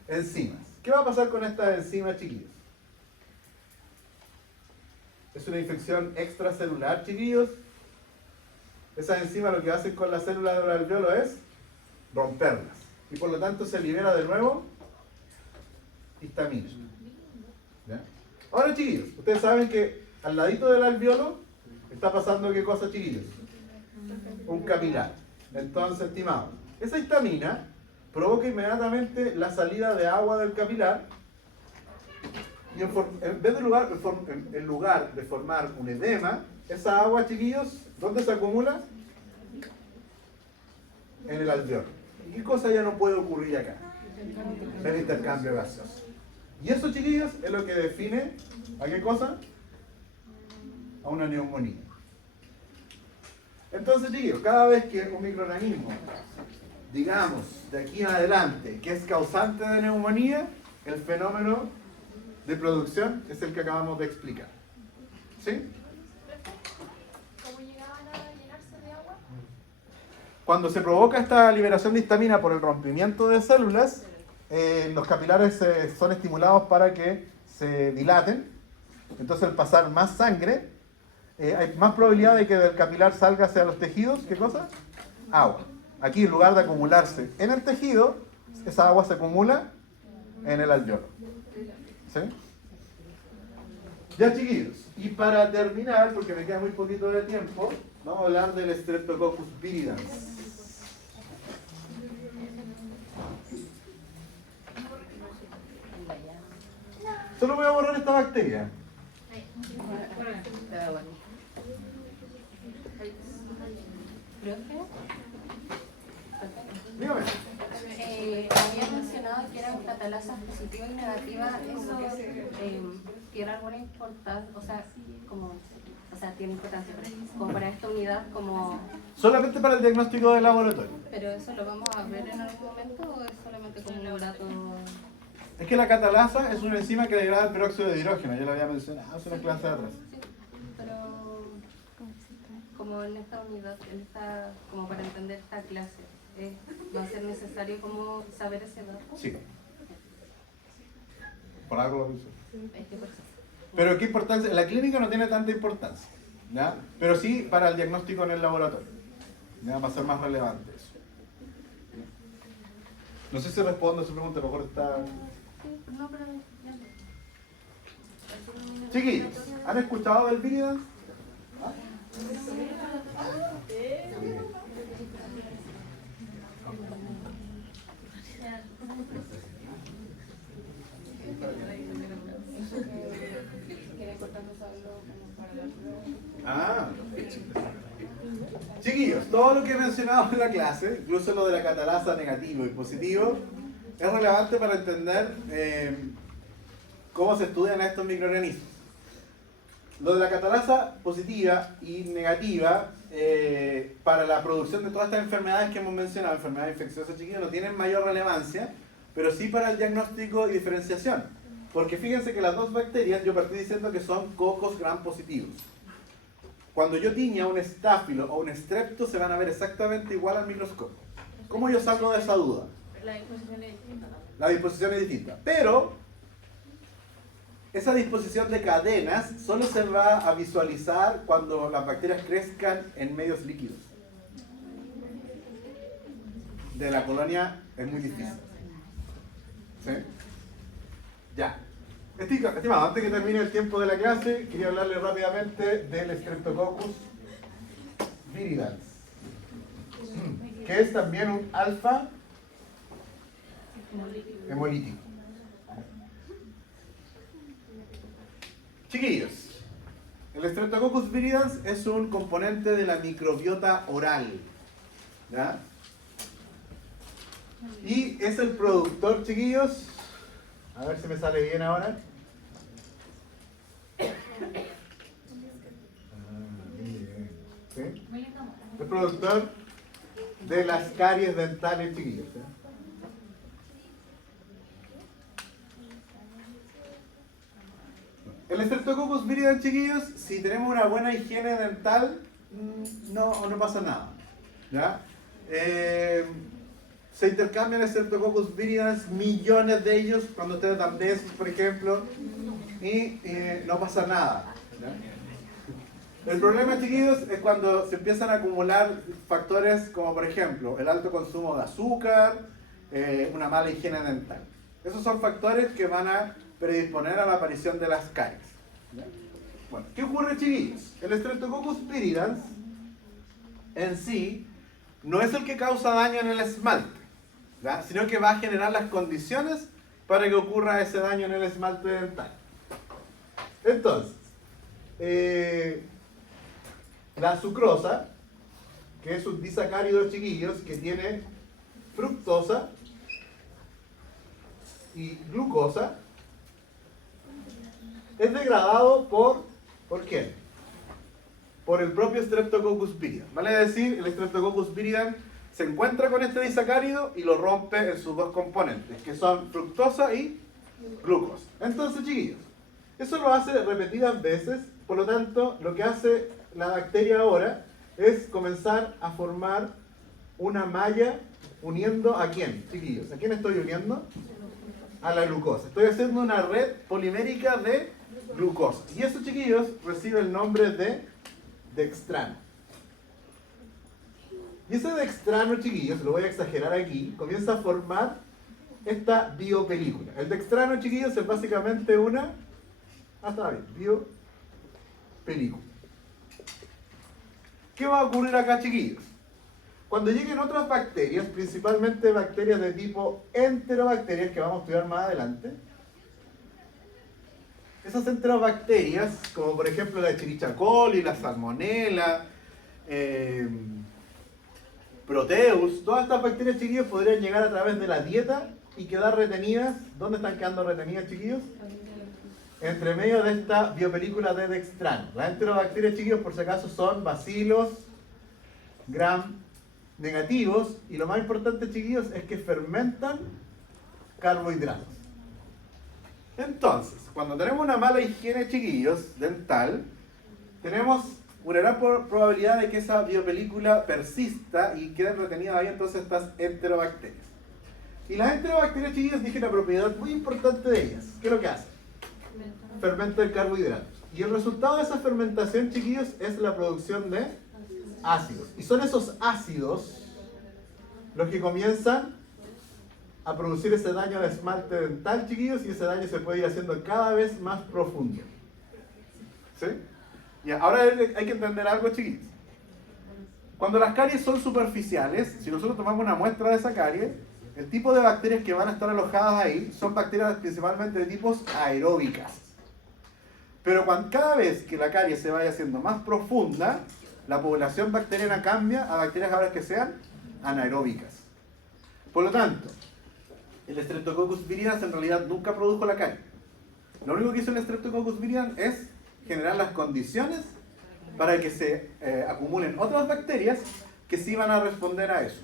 enzimas. ¿Qué va a pasar con estas enzimas, chiquillos? Es una infección extracelular, chiquillos. Esas enzimas lo que hacen con las células del alveolo es romperlas. Y por lo tanto se libera de nuevo histamina. ¿Ya? Ahora, chiquillos, ustedes saben que al ladito del alveolo está pasando ¿qué cosa, chiquillos? Un capilar. Entonces, estimados, esa histamina provoca inmediatamente la salida de agua del capilar y en lugar de formar un edema, esa agua, chiquillos, ¿dónde se acumula? En el alveolo. ¿Y qué cosa ya no puede ocurrir acá? El intercambio gaseoso. Y eso, chiquillos, es lo que define ¿a qué cosa? A una neumonía. Entonces, chiquillos, cada vez que un microorganismo, digamos, de aquí en adelante, que es causante de neumonía, el fenómeno de producción es el que acabamos de explicar. ¿Sí? ¿Cómo llegaban a llenarse de agua? Cuando se provoca esta liberación de histamina por el rompimiento de células, los capilares son estimulados para que se dilaten. Entonces, al pasar más sangre, hay más probabilidad de que del capilar salga hacia los tejidos, ¿qué cosa? Agua. Aquí, en lugar de acumularse en el tejido, esa agua se acumula en el alveolo. ¿Sí? Ya, chiquillos, y para terminar, porque me queda muy poquito de tiempo, vamos a hablar del Streptococcus viridans. Solo voy a borrar esta bacteria. Dígame. Había mencionado que eran catalasas positivas y negativas. ¿Eso tiene alguna importancia? Tiene importancia como para esta unidad, como... Solamente para el diagnóstico de laboratorio. ¿Pero eso lo vamos a ver en algún momento o es solamente como un dato? Es que la catalasa es una enzima que degrada el peróxido de hidrógeno, ya lo había mencionado hace una clase de atrás. Sí, pero como en esta unidad, como para entender esta clase, ¿va a ser necesario como saber ese dato? Sí. Por algo lo puse. Es que por eso. Pero qué importancia, la clínica no tiene tanta importancia, ¿ya? Pero sí para el diagnóstico en el laboratorio, ¿ya? Va a ser más relevante eso. No sé si respondo a su pregunta, a lo mejor está... No, pero ya. Chiquillos, ¿han escuchado del viridans? Chiquillos, todo lo que he mencionado en la clase, incluso lo de la catalasa negativo y positivo, es relevante para entender cómo se estudian estos microorganismos. Lo de la catalasa positiva y negativa, para la producción de todas estas enfermedades que hemos mencionado, enfermedades infecciosas, chiquillos, no tienen mayor relevancia, pero sí para el diagnóstico y diferenciación. Porque fíjense que las dos bacterias, yo partí diciendo que son cocos gram positivos. cuando yo tiña un estáfilo o un estrepto se van a ver exactamente igual al microscopio. ¿Cómo yo salgo de esa duda? La disposición es distinta, ¿no? La disposición es distinta, pero esa disposición de cadenas solo se va a visualizar cuando las bacterias crezcan en medios líquidos. De la colonia es muy difícil. ¿Sí? Ya. Estimado, antes que termine el tiempo de la clase, quería hablarle rápidamente del Streptococcus viridans, que es también un alfa hemolítico. Chiquillos, el Streptococcus viridans es un componente de la microbiota oral, ¿ya? Y es el productor, chiquillos, a ver si me sale bien ahora. ¿Sí? El productor de las caries dentales, chiquillos. ¿Sí? El Streptococcus viridans, chiquillos, si tenemos una buena higiene dental, no pasa nada. ¿Ya? Se intercambian Streptococcus viridans, millones de ellos, cuando ustedes dan besos, por ejemplo, y no pasa nada. ¿Ya? El problema, chiquillos, es cuando se empiezan a acumular factores como, por ejemplo, el alto consumo de azúcar, una mala higiene dental. Esos son factores que van a predisponer a la aparición de las caries. ¿Ya? Bueno, ¿qué ocurre, chiquillos? El Streptococcus viridans en sí no es el que causa daño en el esmalte, ¿ya? Sino que va a generar las condiciones para que ocurra ese daño en el esmalte dental. Entonces, la sucrosa, que es un disacárido, chiquillos, que tiene fructosa y glucosa, es degradado ¿por quién? Por el propio Streptococcus viridans. Vale decir, el Streptococcus viridans se encuentra con este disacárido y lo rompe en sus dos componentes, que son fructosa y glucosa. Entonces, chiquillos, eso lo hace repetidas veces, por lo tanto, lo que hace la bacteria ahora es comenzar a formar una malla uniendo ¿a quién, chiquillos? ¿A quién estoy uniendo? A la glucosa. Estoy haciendo una red polimérica de glucosa. Y eso, chiquillos, recibe el nombre de dextrano. Y ese dextrano, chiquillos, lo voy a exagerar aquí, comienza a formar esta biopelícula. El dextrano, chiquillos, es básicamente una... está bien, biopelícula. ¿Qué va a ocurrir acá, chiquillos? Cuando lleguen otras bacterias, principalmente bacterias de tipo enterobacterias, que vamos a estudiar más adelante, esas enterobacterias, como por ejemplo la Escherichia coli, la Salmonella, Proteus, todas estas bacterias, chiquillos, podrían llegar a través de la dieta y quedar retenidas. ¿Dónde están quedando retenidas, chiquillos? Entre medio de esta biopelícula de dextrano. Las enterobacterias, chiquillos, por si acaso, son bacilos gram negativos, y lo más importante, chiquillos, es que fermentan carbohidratos. Entonces, cuando tenemos una mala higiene, chiquillos, dental, tenemos una gran probabilidad de que esa biopelícula persista y queden retenidas ahí entonces estas enterobacterias. Y las enterobacterias, chiquillos, dije una propiedad muy importante de ellas. ¿Qué es lo que hacen? Fermentan carbohidratos. Y el resultado de esa fermentación, chiquillos, es la producción de ácidos. Y son esos ácidos los que comienzan a producir ese daño de esmalte dental, chiquillos, y ese daño se puede ir haciendo cada vez más profundo. ¿Sí? Ya, ahora hay que entender algo, chiquillos. Cuando las caries son superficiales, si nosotros tomamos una muestra de esa carie, el tipo de bacterias que van a estar alojadas ahí son bacterias principalmente de tipos aeróbicas. Pero cada vez que la carie se vaya haciendo más profunda, la población bacteriana cambia a bacterias ahora que sean anaeróbicas. Por lo tanto, el Streptococcus viridans en realidad nunca produjo la carie. Lo único que hizo el Streptococcus viridans es generar las condiciones para que se acumulen otras bacterias que sí van a responder a eso.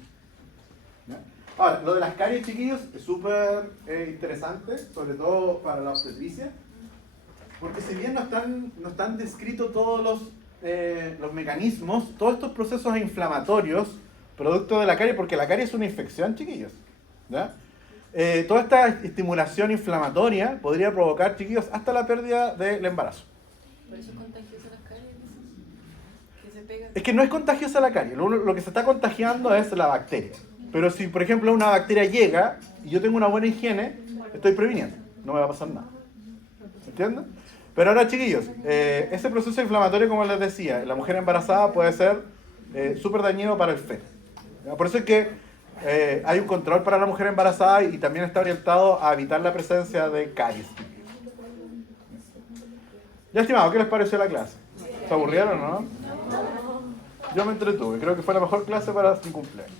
¿Ya? Ahora, lo de las caries, chiquillos, es súper interesante, sobre todo para la obstetricia, porque si bien no están descritos todos los los mecanismos, todos estos procesos inflamatorios, producto de la carie, porque la carie es una infección, chiquillos, ¿ya? Toda esta estimulación inflamatoria podría provocar, chiquillos, hasta la pérdida del embarazo. Por eso es contagiosa las caries, que se pegan. Es que no es contagiosa la carie, lo que se está contagiando es la bacteria. Pero si, por ejemplo, una bacteria llega y yo tengo una buena higiene, estoy previniendo, no me va a pasar nada. ¿Entienden? Pero ahora, chiquillos, ese proceso inflamatorio, como les decía, en la mujer embarazada puede ser súper dañino para el feto. ¿Ya? Por eso es que hay un control para la mujer embarazada y también está orientado a evitar la presencia de caries. Ya, estimado, ¿qué les pareció la clase? ¿Se aburrieron o no? Yo me entretuve, creo que fue la mejor clase para mi cumpleaños.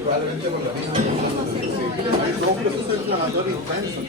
Probablemente por la misma. Sí, es un proceso inflamatorio intenso.